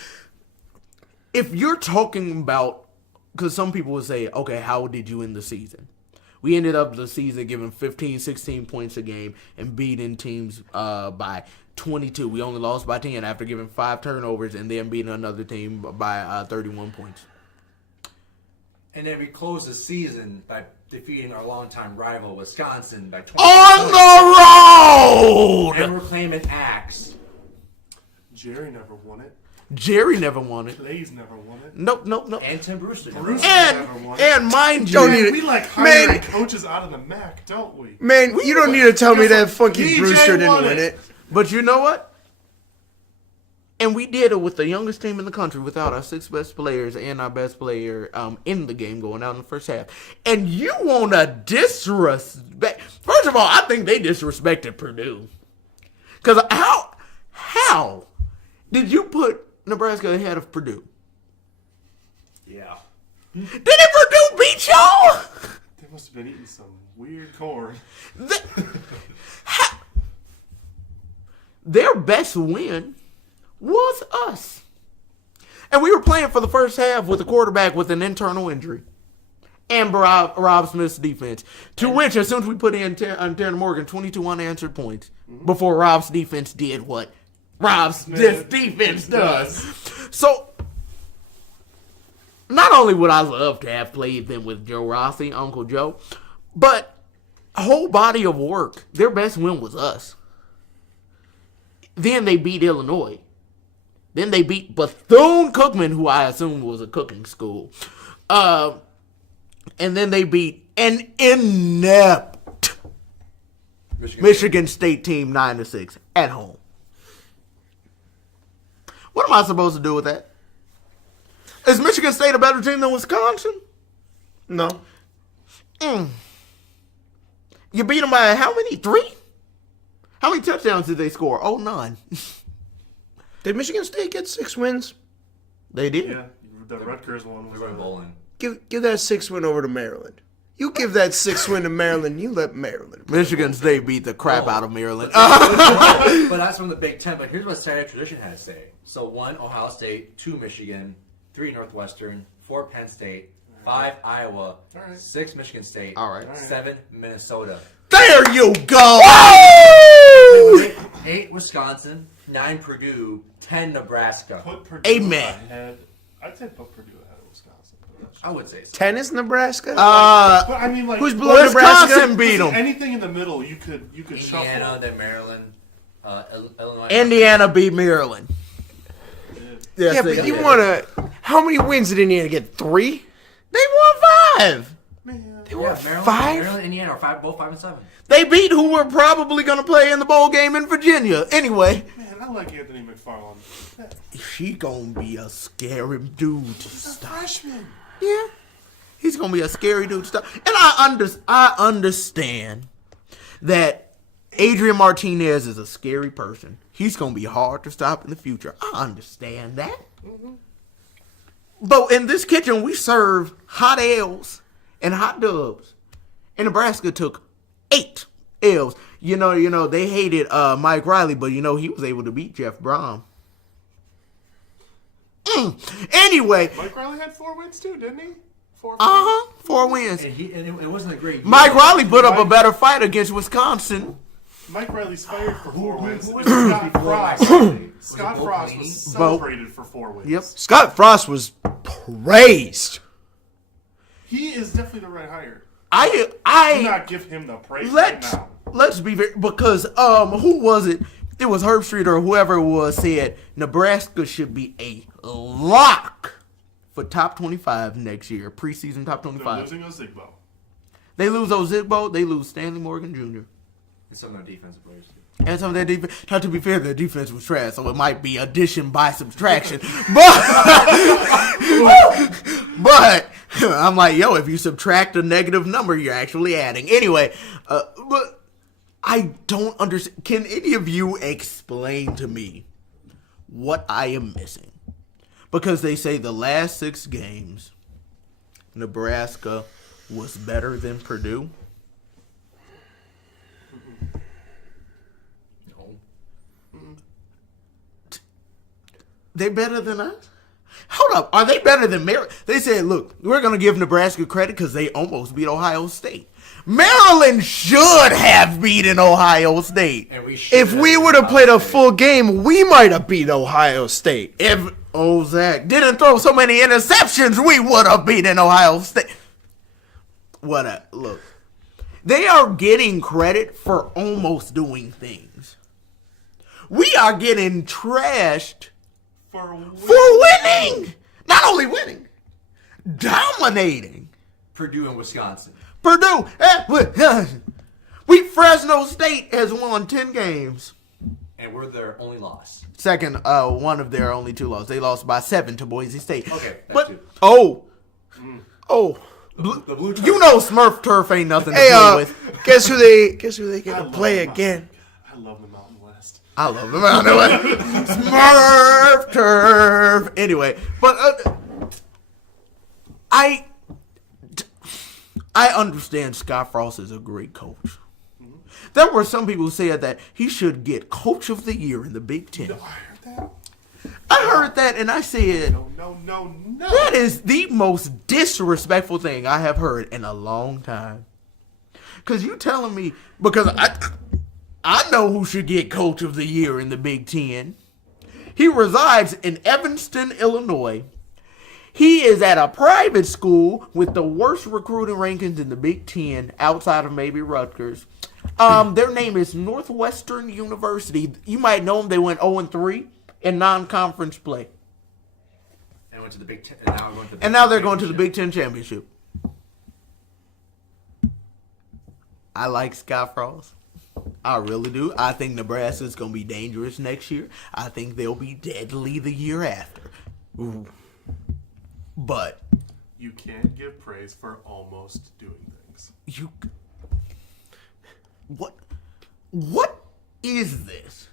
If you're talking about, because some people would say, okay, how did you end the season? We ended up the season giving 15, 16 points a game and beating teams by 22. We only lost by 10 after giving 5 turnovers and then beating another team by 31 points. And then we closed the season by defeating our longtime rival, Wisconsin, by 20 On the And road! we're claiming axe. Jerry never won it. Jerry never won it. Clay's never won it. Nope. And Tim Brewster. Bruce And never won it. and mind Don't you, need it. We like Man. hiring coaches out of the MAC, don't we? Man, you don't need to tell me that funky DJ Brewster didn't won win it. it. but you know what? And we did it with the youngest team in the country without our 6 best players and our best player in the game going out in the first half. And you want to disrespect? First of all, I think they disrespected Purdue. Because how did you put Nebraska ahead of Purdue? Yeah. Didn't Purdue beat y'all? They must have been eating some weird corn. Their best win was us. And we were playing for the first half with a quarterback with an internal injury. And Rob Smith's defense. To which, as soon as we put in Tanner Morgan, 22 unanswered points before Rob's defense did what Rob's defense does. So, not only would I love to have played them with Joe Rossi, Uncle Joe, but whole body of work, their best win was us. Then they beat Illinois. Then they beat Bethune-Cookman, who I assume was a cooking school. And then they beat an inept Michigan State team 9-6 at home. What am I supposed to do with that? Is Michigan State a better team than Wisconsin? No. You beat them by how many? 3? How many touchdowns did they score? Oh, none. Did Michigan State get 6 wins? They did. Yeah, the Rutgers one was We're going bowling. Give that 6 win over to Maryland. You give that 6 win to Maryland, you let Maryland. Michigan State beat the crap out of Maryland. But that's from the Big Ten. But here's what Saturday Tradition had to say. So 1, Ohio State, 2, Michigan, 3, Northwestern, 4, Penn State, 5 Iowa, All right. 6 Michigan State, All right. 7 Minnesota, There you go. 8 Wisconsin, 9 Purdue, 10 Nebraska. Put Purdue Amen. ahead. I'd say put Purdue ahead of Wisconsin. I would say so. 10 is Nebraska? But I mean, like, Who's below Wisconsin Nebraska? beat them. anything in the middle, you could Indiana, shuffle. then Maryland, Illinois. Indiana beat Maryland. Yes, Yeah, they but you did. want to. How many wins did Indiana get? 3? They won 5. Man, They won Maryland, 5? Maryland, Indiana are both 5 and 7. They beat who were probably going to play in the bowl game in Virginia. Anyway, man, I like Anthony McFarland. he going to be a scary dude to He's a stop. freshman. Yeah. He's going to be a scary dude to stop. And I understand that Adrian Martinez is a scary person. He's going to be hard to stop in the future. I understand that. But in this kitchen, we serve hot L's and hot dubs. And Nebraska took 8 L's. You know, they hated Mike Riley, but he was able to beat Jeff Brom. Anyway, Mike Riley had 4 wins too, didn't he? 4. 4 wins. And it wasn't a great year. Mike Riley put up a better fight against Wisconsin. Mike Riley's fired for 4 wins. who was Scott before Frost. Scott Bo Frost Pelini? was celebrated for 4 wins. Yep. Scott Frost was praised. He is definitely the right hire. I Do not give him the praise let's right now. let's be very, because who was it? It was Herb Street or whoever it was said Nebraska should be a lock for top 25 next year, preseason top They're 25. losing Ozigbo. They lose Ozigbo, they lose Stanley Morgan Jr. And some of their defensive players too. And some of their defense. Now, to be fair, their defense was trash, so it might be addition by subtraction. But I'm like, yo, if you subtract a negative number, you're actually adding. Anyway, but I don't understand. Can any of you explain to me what I am missing? Because they say the last 6 games, Nebraska was better than Purdue. They better than us? Hold up. Are they better than Maryland? They said, look, we're going to give Nebraska credit because they almost beat Ohio State. Maryland should have beaten Ohio State. And we should If we would have played a full game, we might have beat Ohio State. If Zach didn't throw so many interceptions, we would have beaten Ohio State. Look, they are getting credit for almost doing things. We are getting trashed For winning. Not only winning, dominating. Purdue and Wisconsin. Purdue, Fresno State has won 10 games. And we're their only loss. Second, one of their only 2 losses. They lost by 7 to Boise State. Okay, that but too. oh, The blue you know Smurf turf ain't nothing to Hey, play with. guess who they get I to love play them. again? I love the Mountain West. I love them. I know it. Smurf turf. Anyway, but I understand Scott Frost is a great coach. There were some people who said that he should get Coach of the Year in the Big Ten. I heard that. I heard that and I said, No. that is the most disrespectful thing I have heard in a long time. Because you telling me, because I know who should get Coach of the Year in the Big Ten. He resides in Evanston, Illinois. He is at a private school with the worst recruiting rankings in the Big Ten outside of maybe Rutgers. Their name is Northwestern University. You might know them. They went 0-3 in non-conference play. And went to the Big Ten. And now they're going to the Big Ten Championship. I like Scott Frost. I really do. I think Nebraska's going to be dangerous next year. I think they'll be deadly the year after. Ooh. But You can't give praise for almost doing things. what is this?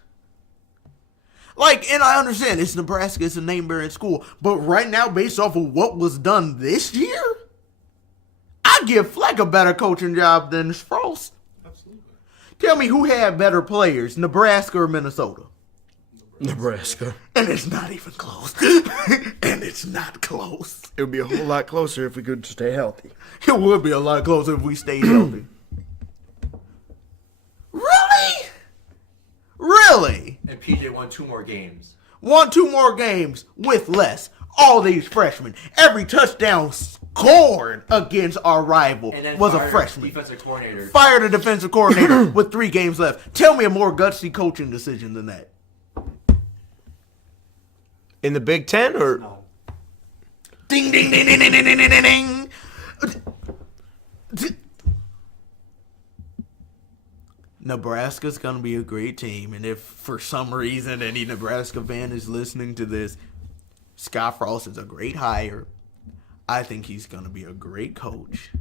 Like, and I understand it's Nebraska, it's a name-bearing school, but right now, based off of what was done this year, I give Fleck a better coaching job than Frost. Absolutely. Tell me who had better players, Nebraska or Minnesota? Nebraska. And it's not even close. And it's not close. It would be a whole lot closer if we could stay healthy. It would be a lot closer if we stayed healthy. Really? Really? And PJ won 2 more games. 2 more games with less. All these freshmen. Every touchdown scored against our rival And then was a fired freshman. defensive coordinator. Fired a defensive coordinator with 3 games left. Tell me a more gutsy coaching decision than that. In the Big Ten or No. Ding, ding, ding, ding, ding, ding, ding, ding, ding. Nebraska's going to be a great team. And if for some reason any Nebraska fan is listening to this, Scott Frost is a great hire. I think he's going to be a great coach.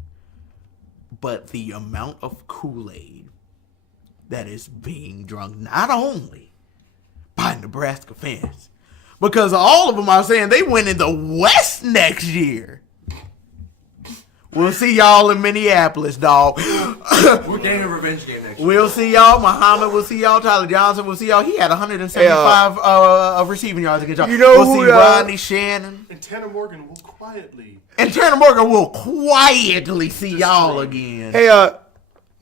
But the amount of Kool-Aid that is being drunk, not only by Nebraska fans, because all of them are saying they win in the West next year. We'll see y'all in Minneapolis, dog. We're getting a revenge game next year. We'll see y'all. Muhammad, we'll see y'all. Tyler Johnson, we'll see y'all. He had 175 receiving yards against y'all. You know we'll who, see Rodney Shannon. And Tanner Morgan will quietly. And Tanner Morgan will quietly see y'all again. hey,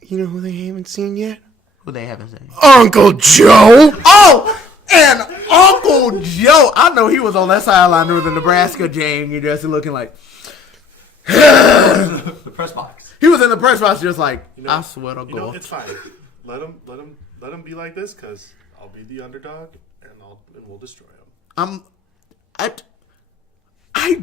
you know who they haven't seen yet? Who they haven't seen? Uncle Joe. Oh! And Uncle Joe, I know he was on that sideline during the Nebraska game. You're just looking like The press box. he was in the press box, just like I swear to You know, God. it's fine. Let him be like this, because I'll be the underdog, and we'll destroy him. I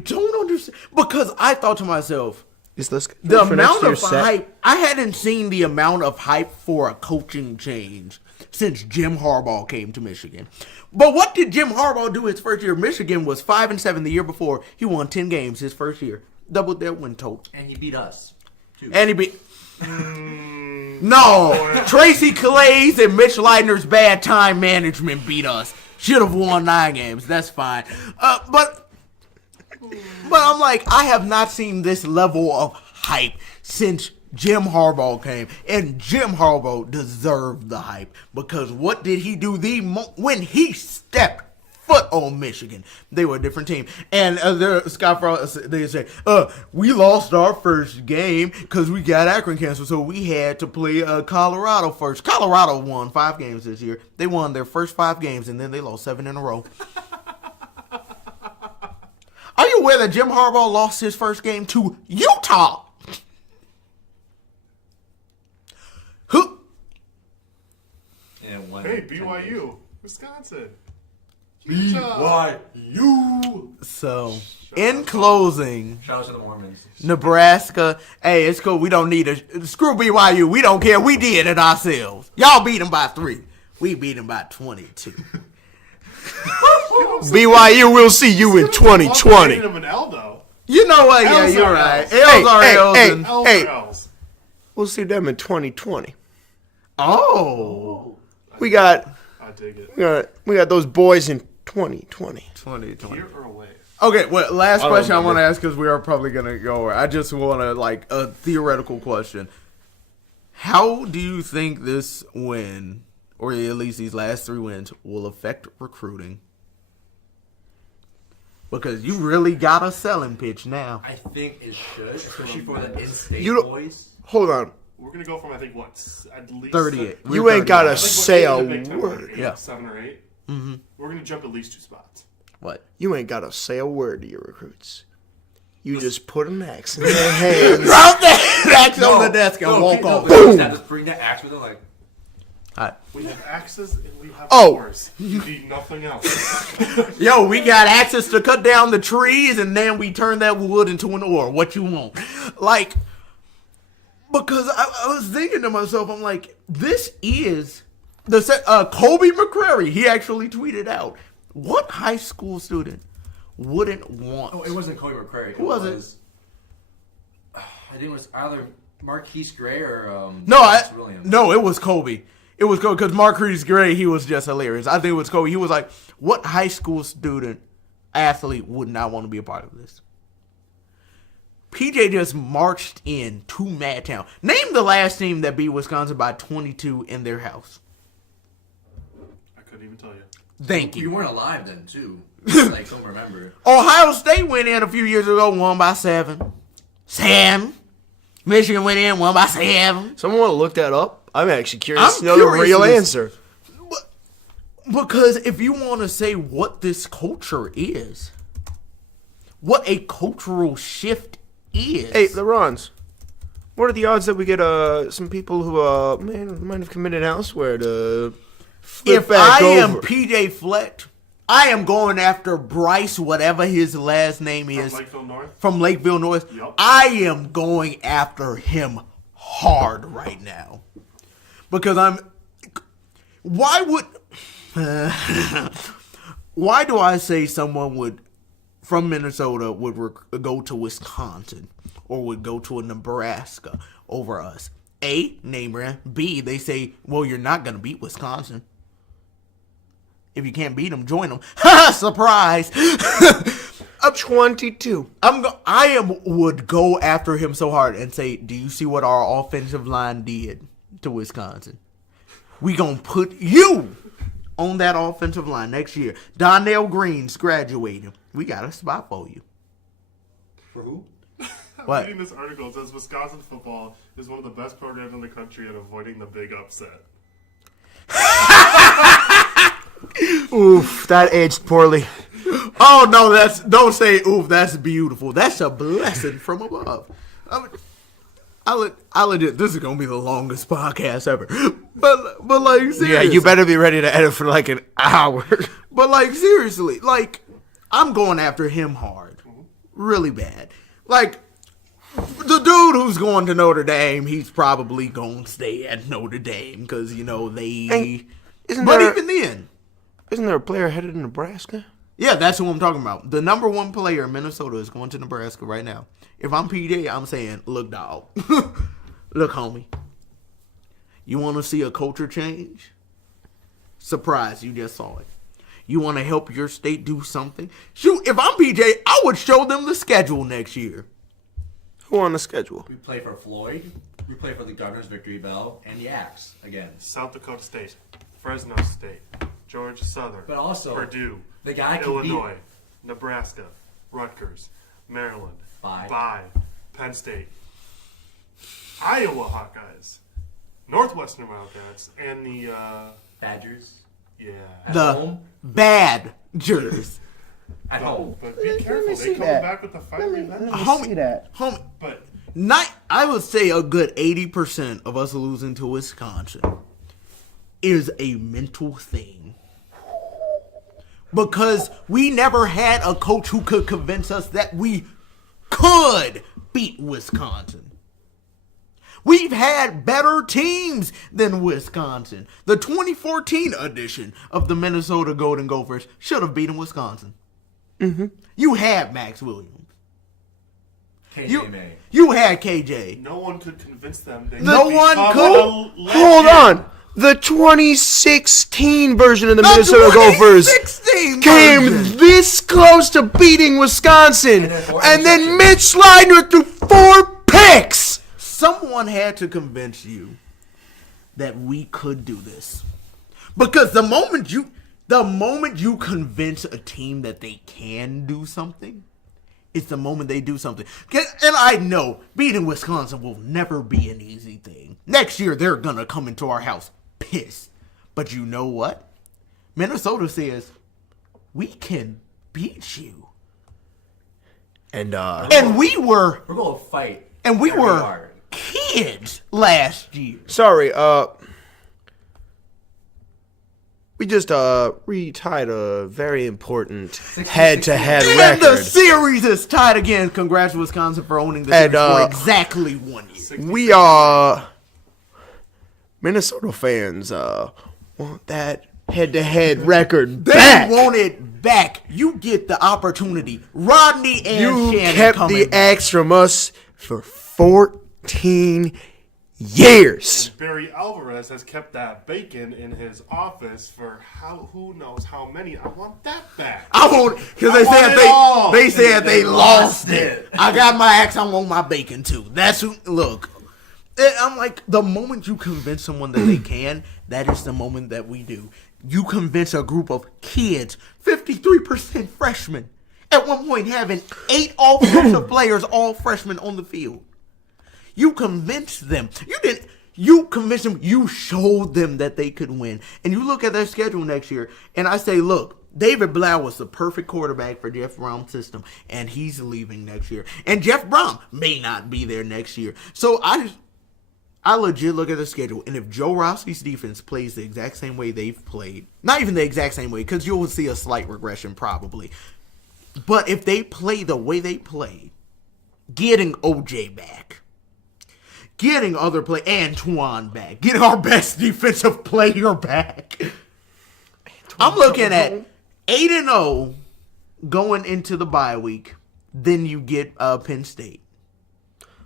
don't understand because I thought to myself, The the amount of hype. I hadn't seen the amount of hype for a coaching change since Jim Harbaugh came to Michigan. But what did Jim Harbaugh do his first year? Michigan was 5-7 the year before. He won 10 games his first year. Doubled their win total. And he beat us, too. And he beat... No! Tracy Claeys and Mitch Leitner's bad time management beat us. Should have won 9 games. That's fine. But I'm like, I have not seen this level of hype since Jim Harbaugh came. And Jim Harbaugh deserved the hype. Because what did he do when he stepped foot on Michigan? They were a different team. And Scott Frost, they say, we lost our first game because we got Akron canceled, so we had to play Colorado first. Colorado won 5 games this year. They won their first 5 games, and then they lost 7 in a row. Are you aware that Jim Harbaugh lost his first game to Utah? Who? And won Hey, 10 BYU, games. Wisconsin. BYU. So, in closing, Shout out to the Mormons. Nebraska, hey, it's cool. We don't need screw BYU. We don't care. We did it ourselves. Y'all beat them by 3. We beat them by 22. BYU, we'll see you in 2020. Him an L, though. You know what? Yeah, L's you're are right. L's. L's are Hey, L's. hey, and- L's Hey. are L's. We'll see them in 2020. Oh. We got I dig it. we got those boys in 2020. 2020. Here or away? Okay, well, last don't question I remember. want to ask because we are probably going to go over. I just want to, like, a theoretical question. How do you think this win, or at least these last 3 wins, will affect recruiting? Because you really got a selling pitch now. I think it should, especially for the in-state You don't- boys. Hold on. We're gonna go from, I think, what, at least 38. You We're ain't got 38. to say a word. word. Yeah. 7 or 8. Mm-hmm. We're gonna jump at least 2 spots. What? You ain't got to say a word to your recruits. You just put an axe in their hands. Drop that axe on the desk and walk off. Boom. Just bring that axe with them, like, We have axes and we have Oh. swords. You need nothing else. Yo, we got access to cut down the trees, and then we turn that wood into an ore. What you want? Like, because I was thinking to myself, I'm like, this is the Kobe McCrary. He actually tweeted out, what high school student wouldn't want? oh, it wasn't Cody McCrary. Who was it? I think it was either Marquise Gray or No, Max Williams. no, it was Kobe. It was Kobe because Marquise Gray, he was just hilarious. I think it was Kobe. He was like, what high school student athlete would not want to be a part of this? PJ just marched in to Madtown. Name the last team that beat Wisconsin by 22 in their house. I couldn't even tell you. Thank You you. weren't alive then, too. Like, don't remember. Ohio State went in a few years ago, won by 7. 7. Michigan went in, won by 7. Someone want to look that up? I'm actually curious I'm to know the curious real to this. answer. Because if you want to say what this culture is, what a cultural shift is. Hey, Larranz, what are the odds that we get some people who might have committed elsewhere to flip if back I over? am PJ Fleck, I am going after Bryce, whatever his last name From is, Lakeville North. from Lakeville North. Yup. I am going after him hard right now. Because why do I say someone from Minnesota would go to Wisconsin or would go to a Nebraska over us? A, name brand. B, they say, well, you're not going to beat Wisconsin. If you can't beat them, join them. Ha! Surprise! 22. Would go after him so hard and say, do you see what our offensive line did to Wisconsin? We gonna put you on that offensive line next year. Donnell Green's graduating. We got a spot for you. For who? What? Reading this article, it says Wisconsin football is one of the best programs in the country at avoiding the big upset. Oof, that aged poorly. Oh no, don't say oof. That's beautiful. That's a blessing from above. I legit. This is gonna be the longest podcast ever. But like seriously. Yeah, you better be ready to edit for like an hour. But like seriously, like I'm going after him hard, really bad. Like the dude who's going to Notre Dame, he's probably gonna stay at Notre Dame because they. Isn't But there, even then, isn't there a player headed to Nebraska? yeah, that's who I'm talking about. The number one player in Minnesota is going to Nebraska right now. If I'm PJ, I'm saying, look, dog, look, homie. You want to see a culture change? Surprise, you just saw it. You want to help your state do something? Shoot, if I'm PJ, I would show them the schedule next year. Who on the schedule? We play for Floyd. We play for the Governor's Victory Bell and the Axe again. South Dakota State, Fresno State, Georgia Southern, But also, Purdue, the guy can Illinois, Nebraska, Rutgers, Maryland, Bye. Penn State, Iowa Hawkeyes, Northwestern Wildcats, and the Badgers yeah. at The home. Badgers. At home. But be careful, they coming back with the fight revenge. Homie, But I would say a good 80% of us losing to Wisconsin is a mental thing. Because we never had a coach who could convince us that we could beat Wisconsin. We've had better teams than Wisconsin. The 2014 edition of the Minnesota Golden Gophers should have beaten Wisconsin. Mm-hmm. You had Max Williams. KJ May. You had KJ. no one could convince them. They No could one become could- a legend. Hold on. The 2016 version of the Minnesota Gophers 2016 came version. this close to beating Wisconsin, and then Mitch Leidner threw 4 picks. Someone had to convince you that we could do this. Because the moment you convince a team that they can do something, it's the moment they do something. And I know beating Wisconsin will never be an easy thing. Next year, they're going to come into our house pissed. But you know what? Minnesota says, we can beat you. And And we were We're going to fight. we very were hard. kids last year. sorry, we just retied a very important head-to-head And the record. series is tied again. Congrats, Wisconsin, for owning the And, series for exactly 1 year. We are Minnesota fans. Want that head-to-head record They back. want it back. You get the opportunity. Rodney and You Shannon kept coming the back. axe from us for 14 years. Barry Alvarez has kept that bacon in his office for who knows how many. I want that back. I won't, because I want it all. they said they lost it. I got my axe. I want my bacon too. That's who. Look, I'm like, the moment you convince someone that they can, that is the moment that we do. You convince a group of kids, 53% freshmen, at one point having 8 offensive players, all freshmen on the field. You convinced them. You convinced them. You showed them that they could win. And you look at their schedule next year, and I say, look, David Blau was the perfect quarterback for Jeff Brown's system, and he's leaving next year. And Jeff Brown may not be there next year. So I legit look at the schedule, and if Joe Rossi's defense plays the exact same way they've played, not even the exact same way, because you'll see a slight regression probably, but if they play the way they played, getting OJ back, getting other Antoine back, getting our best defensive player back, I'm looking at 8-0 going into the bye week. Then you get Penn State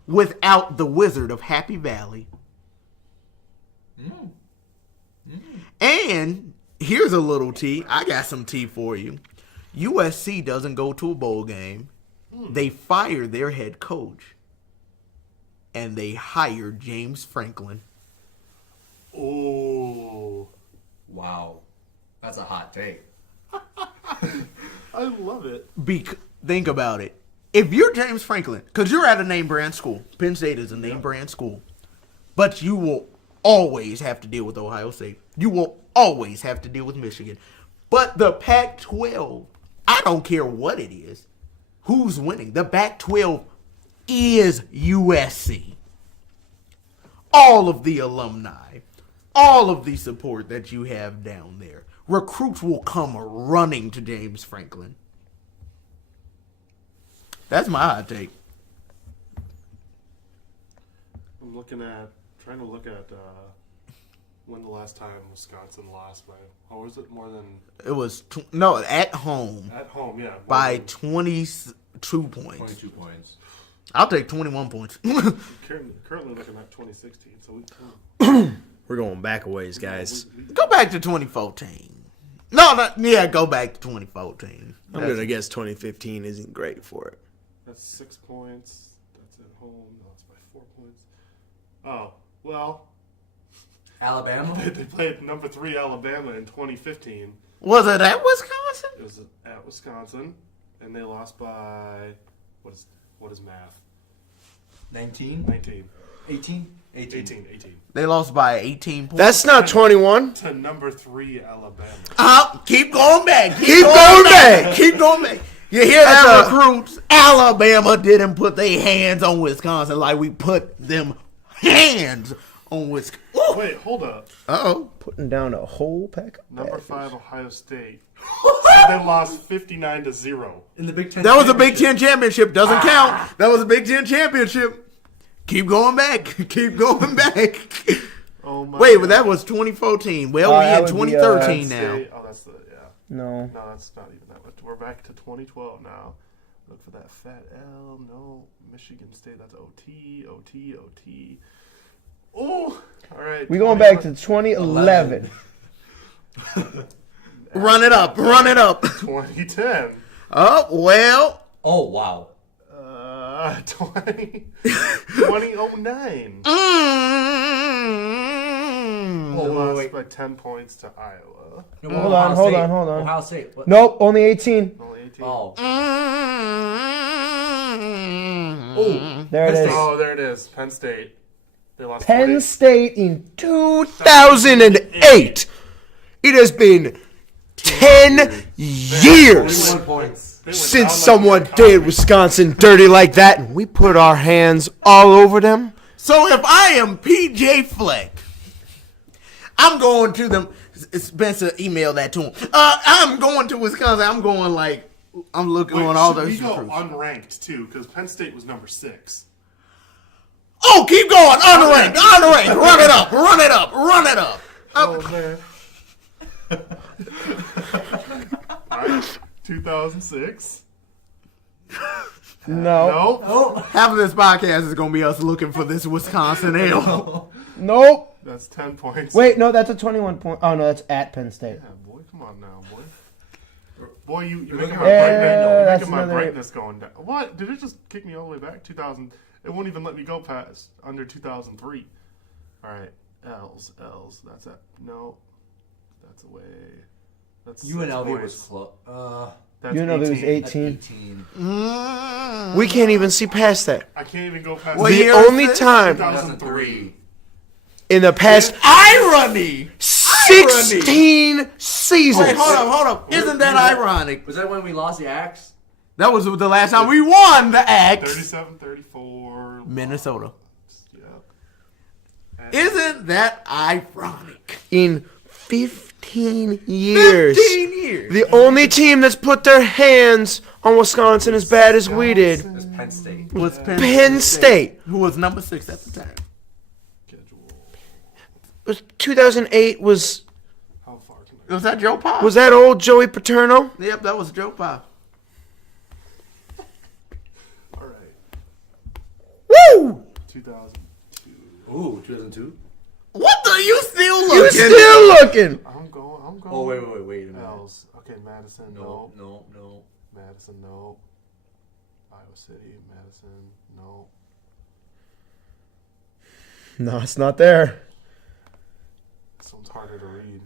without the Wizard of Happy Valley. And here's a little tea. I got some tea for you. USC doesn't go to a bowl game. They fire their head coach. And they hire James Franklin. Oh. Wow. That's a hot take. I love it. Think about it. If you're James Franklin, because you're at a name brand school, Penn State is a name brand school, but you will always have to deal with Ohio State. You will always have to deal with Michigan. But the Pac-12, I don't care what it is, who's winning. The Pac-12 is USC. All of the alumni, all of the support that you have down there, recruits will come running to James Franklin. That's my hot take. I'm trying to look at when the last time Wisconsin lost by, how was it, more than? It was, at home. At home, yeah. By 22 points. 22 points. I'll take 21 points. Currently looking at 2016, so We're going back a ways, guys. Go back to 2014. Go back to 2014. I'm going to guess 2015 isn't great for it. that's 6 points. That's at home. Lost by 4 points. Oh, well. Alabama? They played number 3 Alabama in 2015. Was it at Wisconsin? It was at Wisconsin, and they lost by what is math? 19? 19. 18? 18. They lost by 18 points. That's not 21. To number 3 Alabama. Keep going back. Keep going back. Keep going back. You hear that, recruits? Alabama didn't put their hands on Wisconsin like we put them hands on Wisconsin. Wait, hold up. Uh-oh. Putting down a whole pack of Number badgers. 5 Ohio State. They lost 59-0. In the Big Ten. That was a Big Ten championship. Doesn't count. That was a Big Ten championship. Keep going back. Keep going back. Oh my Wait, God. but that was 2014. Well, that we in would be, 2013 now. State, that's the, yeah. No. No, that's not even that much. We're back to 2012 now. Look for that fat L. No, Michigan State. That's OT. Oh, all right. We going back to 2011. Run it up. 2010. Oh, well. Oh, wow. 2009. Mm. They lost wait. by 10 points to Iowa. No, Hold Ohio on. State. Ohio State. What? Nope, only 18. Only 18. Oh. Mm. There it is. Oh, there it is. Penn State. They lost Penn 20. State in 2008. It has been 10 years 21 points. They went since down like someone that did Wisconsin dirty like that, and we put our hands all over them. So if I am PJ Fleck, I'm going to them. Spencer emailed that to him. I'm going to Wisconsin. I'm going I'm looking on all those we go recruits. unranked too, because Penn State was number 6. Oh, keep going. Unranked. Run it up. Oh man. All right, 2006. No. No, Half of this podcast is going to be us looking for this Wisconsin ale. Nope. that's 10 points. Wait, no, that's a 21 point. Oh, no, that's at Penn State. Yeah, boy, come on now, boy. Boy, you're making looking my at- that's my another- brightness going down. What? Did it just kick me all the way back? 2000. It won't even let me go past under 2003. All right, L's. That's at no. That's away. That's UNLV 6 was points. close. That's UNLV was 18. 18. 18. We can't even see past that. I can't even go past What The year only is this? time 2003. in the past Irony! 16 seasons. Wait, hold up. Isn't that ironic? Was that when we lost the Axe? That was the last time we won the Axe. 37-34. Minnesota. Yeah. Isn't that ironic? In 15 years. 15 years. The only team that's put their hands on Wisconsin as bad as we did It was Penn State. was Penn State. who was number 6 at the time. Was 2008 was How far can I Was that Joe Pop? that old Joey Paterno? Yep, that was Joe Pop. All right. Woo! 2002. Ooh, 2002? What are you still You looking? still looking? I'm going. Oh, wait a minute. L's. Okay, Madison. No, No. no, no. Madison. No. Iowa City. Madison. No. No, it's not there. This one's harder to read.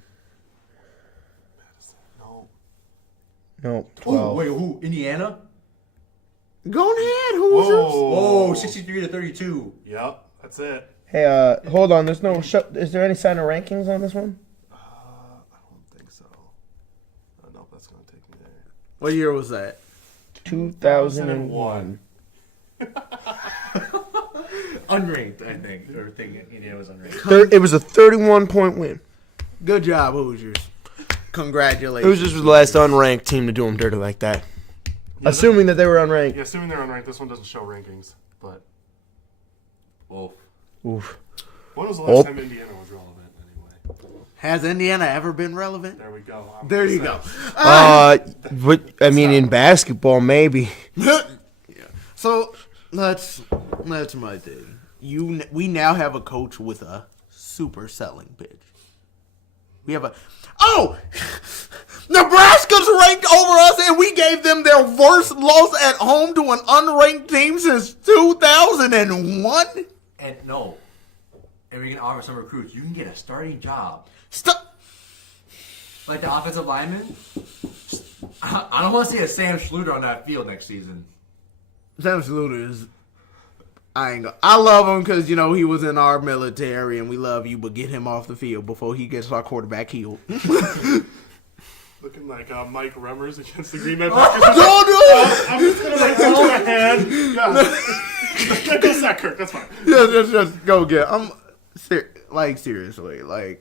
Madison. No. No, Ooh, 12. wait, who? Indiana? Go ahead. Who was yours? Oh, 63 to 32. Yep. That's it. Hey, hold on. There's no. Is there any sign of rankings on this one? I don't think so. Nope, that's gonna take me there. What year was that? 2001. Unranked, I think. Or thinking Indiana was unranked. It was a 31-point win. Good job, Hoosiers. Congratulations. Hoosiers was the last unranked team to do them dirty like that. Assuming that they were unranked. Yeah, assuming they're unranked, this one doesn't show rankings. But Oh. Oof. when was the Oh. last time Indiana was relevant anyway? Has Indiana ever been relevant? There we go. There you go. But I mean, in basketball, maybe. So that's my thing. We now have a coach with a super selling pitch. We have Nebraska's ranked over us, and we gave them their worst loss at home to an unranked team since 2001. And no. And we can offer some recruits. You can get a starting job. Stop. Like the offensive lineman. I don't want to see a Sam Schluter on that field next season. Sam Schluter is. I love him because he was in our military, and we love you. But get him off the field before he gets our quarterback killed. Looking like Mike Remmers against the Green Bay Packers. Don't do it. I'm just gonna touch my hand. Yeah. Go sack Kirk. That's fine. Just go get. Seriously,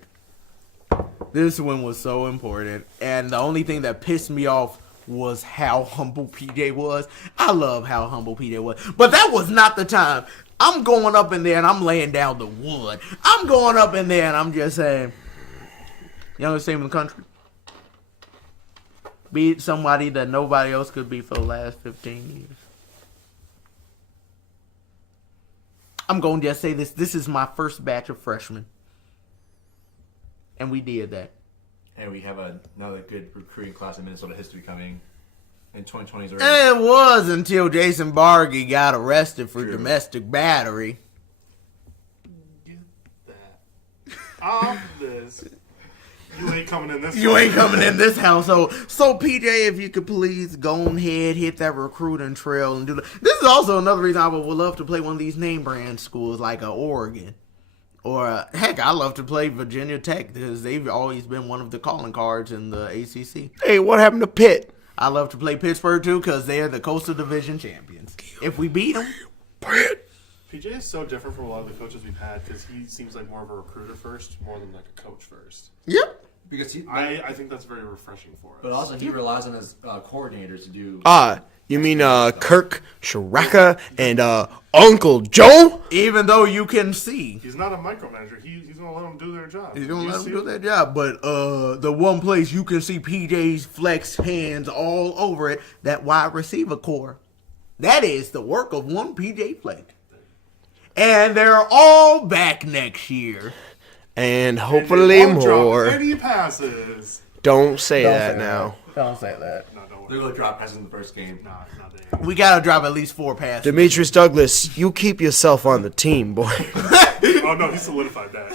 this one was so important, and the only thing that pissed me off was how humble PJ was. I love how humble PJ was, but that was not the time. I'm going up in there and I'm laying down the wood. I'm going up in there and I'm just saying, youngest team in the country, beat somebody that nobody else could beat for the last 15 years. I'm going to just say this. This is my first batch of freshmen. And we did that. And we have another good recruiting class in Minnesota history coming in 2020s. It was until Jason Bargy got arrested for domestic battery. Get that off this. You ain't coming in this. You ain't coming in this household. So, PJ, if you could please go ahead, hit that recruiting trail and do that. This is also another reason I would love to play one of these name brand schools like Oregon. Or, heck, I love to play Virginia Tech because they've always been one of the calling cards in the ACC. Hey, what happened to Pitt? I love to play Pittsburgh, too, because they're the Coastal Division champions. If we beat them, PJ is so different from a lot of the coaches we've had because he seems like more of a recruiter first, more than like a coach first. yep. Because I think that's very refreshing for us. but also he relies on his coordinators to do. You mean Kirk, Sharaka, and Uncle Joe? Even though you can see. He's not a micromanager. He's gonna let them do their job. He's gonna You let see him do it? their job, but the one place you can see PJ's flex hands all over it, that wide receiver core, that is the work of one PJ Fleck. And they're all back next year. And And hopefully they won't drop more. any passes. Don't say that now. Don't say that. No, don't They're worry. gonna drop passes in the first game. Nah, not there. We gotta drop at least 4 passes. Demetrius Douglas, you keep yourself on the team, boy. Oh no, he solidified that.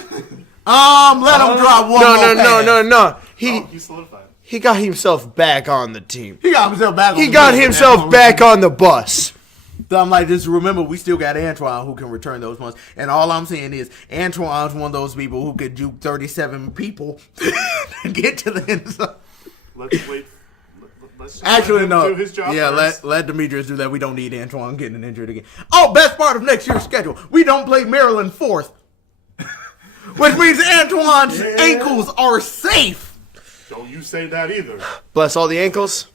Let him drop one more pass. No. He solidified. He got himself back on the team. He got himself back. He got himself back on the bus. So I'm like, just remember, we still got Antoine who can return those ones. And all I'm saying is, Antoine's one of those people who could juke 37 people to get to the end zone. Let's wait. Let's just Actually, let him no. do his job Yeah, first. let Demetrius do that. We don't need Antoine getting injured again. Oh, best part of next year's schedule. We don't play Maryland 4th. Which means Antoine's ankles are safe. Don't you say that either. Bless all the ankles.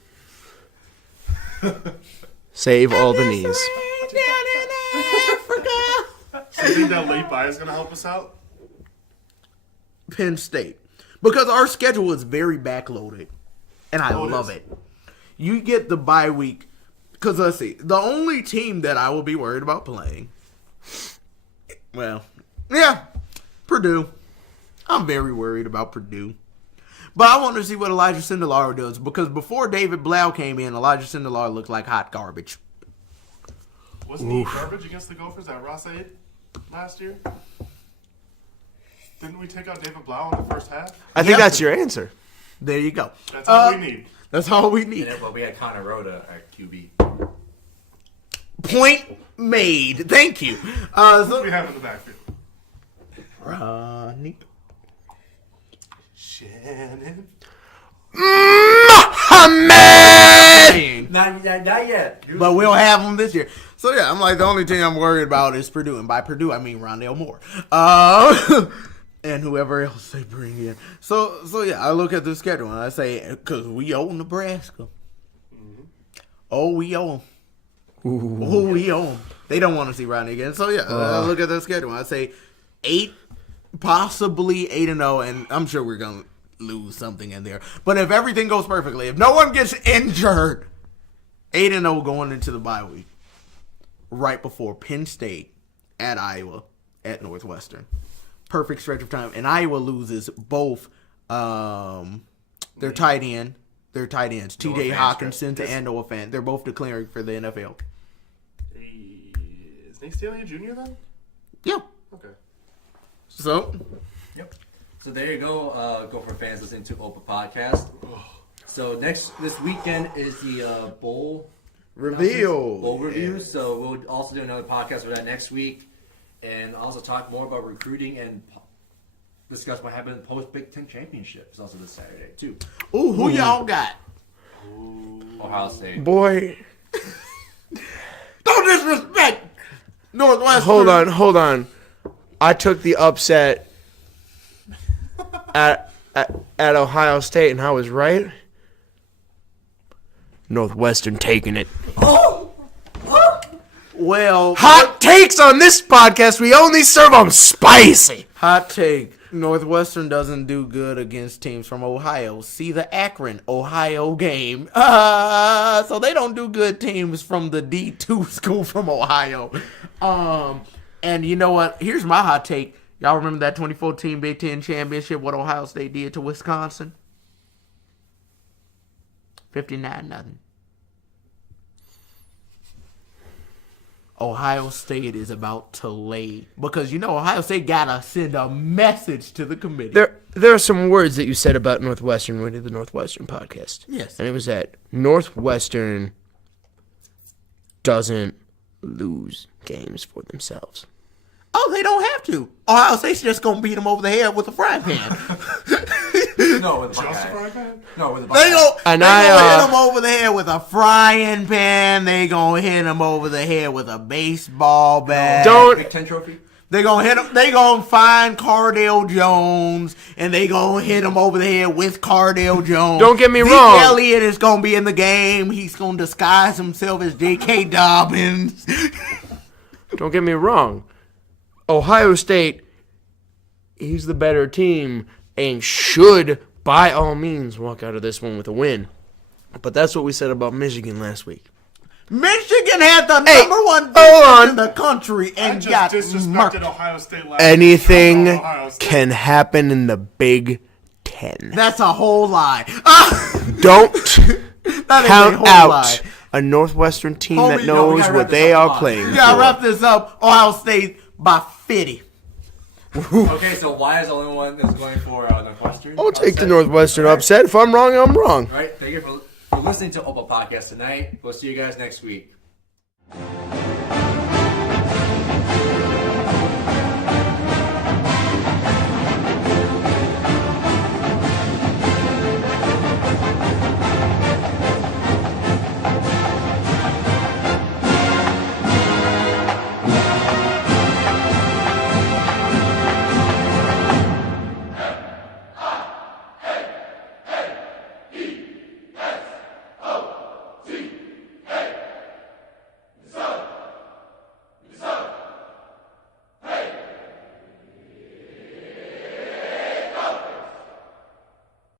Save all the knees. So you think that late bye is going to help us out? Penn State. Because our schedule is very backloaded. And I love it. You get the bye week. Because let's see. The only team that I will be worried about playing. Well, yeah. Purdue. I'm very worried about Purdue. But I want to see what Elijah Sindelar does. Because before David Blau came in, Elijah Sindelar looked like hot garbage. Wasn't he garbage against the Gophers at Ross 8 last year? Didn't we take out David Blau in the first half? I think that's your answer. There you go. That's all we need. That's all we need. But we had Connor Rhoda at QB. Point made. Thank you. What we have in the backfield? Ronnie. Shannon. Not yet. But we'll have them this year. So yeah, I'm like, the only thing I'm worried about is Purdue. And by Purdue, I mean Rondale Moore. And whoever else they bring in. So yeah, I look at the schedule and I say, because we owe Nebraska. Oh, we owe them. Oh, we owe them. They don't want to see Rodney again. So yeah, I look at the schedule and I say 8, possibly 8-0, and I'm sure we're going to lose something in there. But if everything goes perfectly, if no one gets injured, 8-0 going into the bye week. Right before Penn State at Iowa at Northwestern. Perfect stretch of time. And Iowa loses both their tight ends, TJ Hawkinson and Noah Fant. They're both declaring for the NFL. Is Nate Staley a junior then? Yeah. Okay. So, Yep. So there you go, Gopher fans listening to Opa Podcast. So this weekend is the bowl review. So we'll also do another podcast for that next week, and also talk more about recruiting and discuss what happened post Big Ten championship. It's also this Saturday too. ooh, who y'all got? Ohio State. Boy. Don't disrespect Northwestern. Hold on. I took the upset at Ohio State, and I was right. Northwestern taking it. Well, Hot takes on this podcast. We only serve them spicy. hot take. Northwestern doesn't do good against teams from Ohio. See the Akron, Ohio game. So they don't do good teams from the D2 school from Ohio. And you know what? Here's my hot take. Y'all remember that 2014 Big Ten championship, what Ohio State did to Wisconsin? 59-0. Ohio State is about to lay. Because, Ohio State got to send a message to the committee. There are some words that you said about Northwestern when we did the Northwestern podcast. Yes. And it was that Northwestern doesn't lose games for themselves. Oh, they don't have to. Ohio State's just going to beat them over the head with a frying pan. No, with the Just a Buckeye. frying pan? No, with the They Buckeye. gonna hit them over the head with a frying pan. They gonna hit them over the head with a baseball bat. Big Ten trophy. They gonna hit them. They gonna find Cardale Jones, and they gonna hit him over the head with Cardale Jones. Don't get me Zeke wrong. Elliott is gonna be in the game. He's gonna disguise himself as J.K. Dobbins. Don't get me wrong. Ohio State is the better team and should, by all means, walk out of this one with a win. But that's what we said about Michigan last week. Michigan had the number one hold defense on. in the country I and just got disrespected murked. Ohio State last Anything week. Ohio State. can happen in the Big Ten. That's a whole lie. Don't That is a count whole out lie. a Northwestern team Homie, that no, we knows gotta what wrap this they up. are Come on. playing We gotta for. wrap this up. Ohio State by 50. Okay, so why is the only one that's going for Northwestern? I'll take the Upset. Northwestern upset. If I'm wrong, I'm wrong. All right, thank you for listening to Opal Podcast tonight. We'll see you guys next week.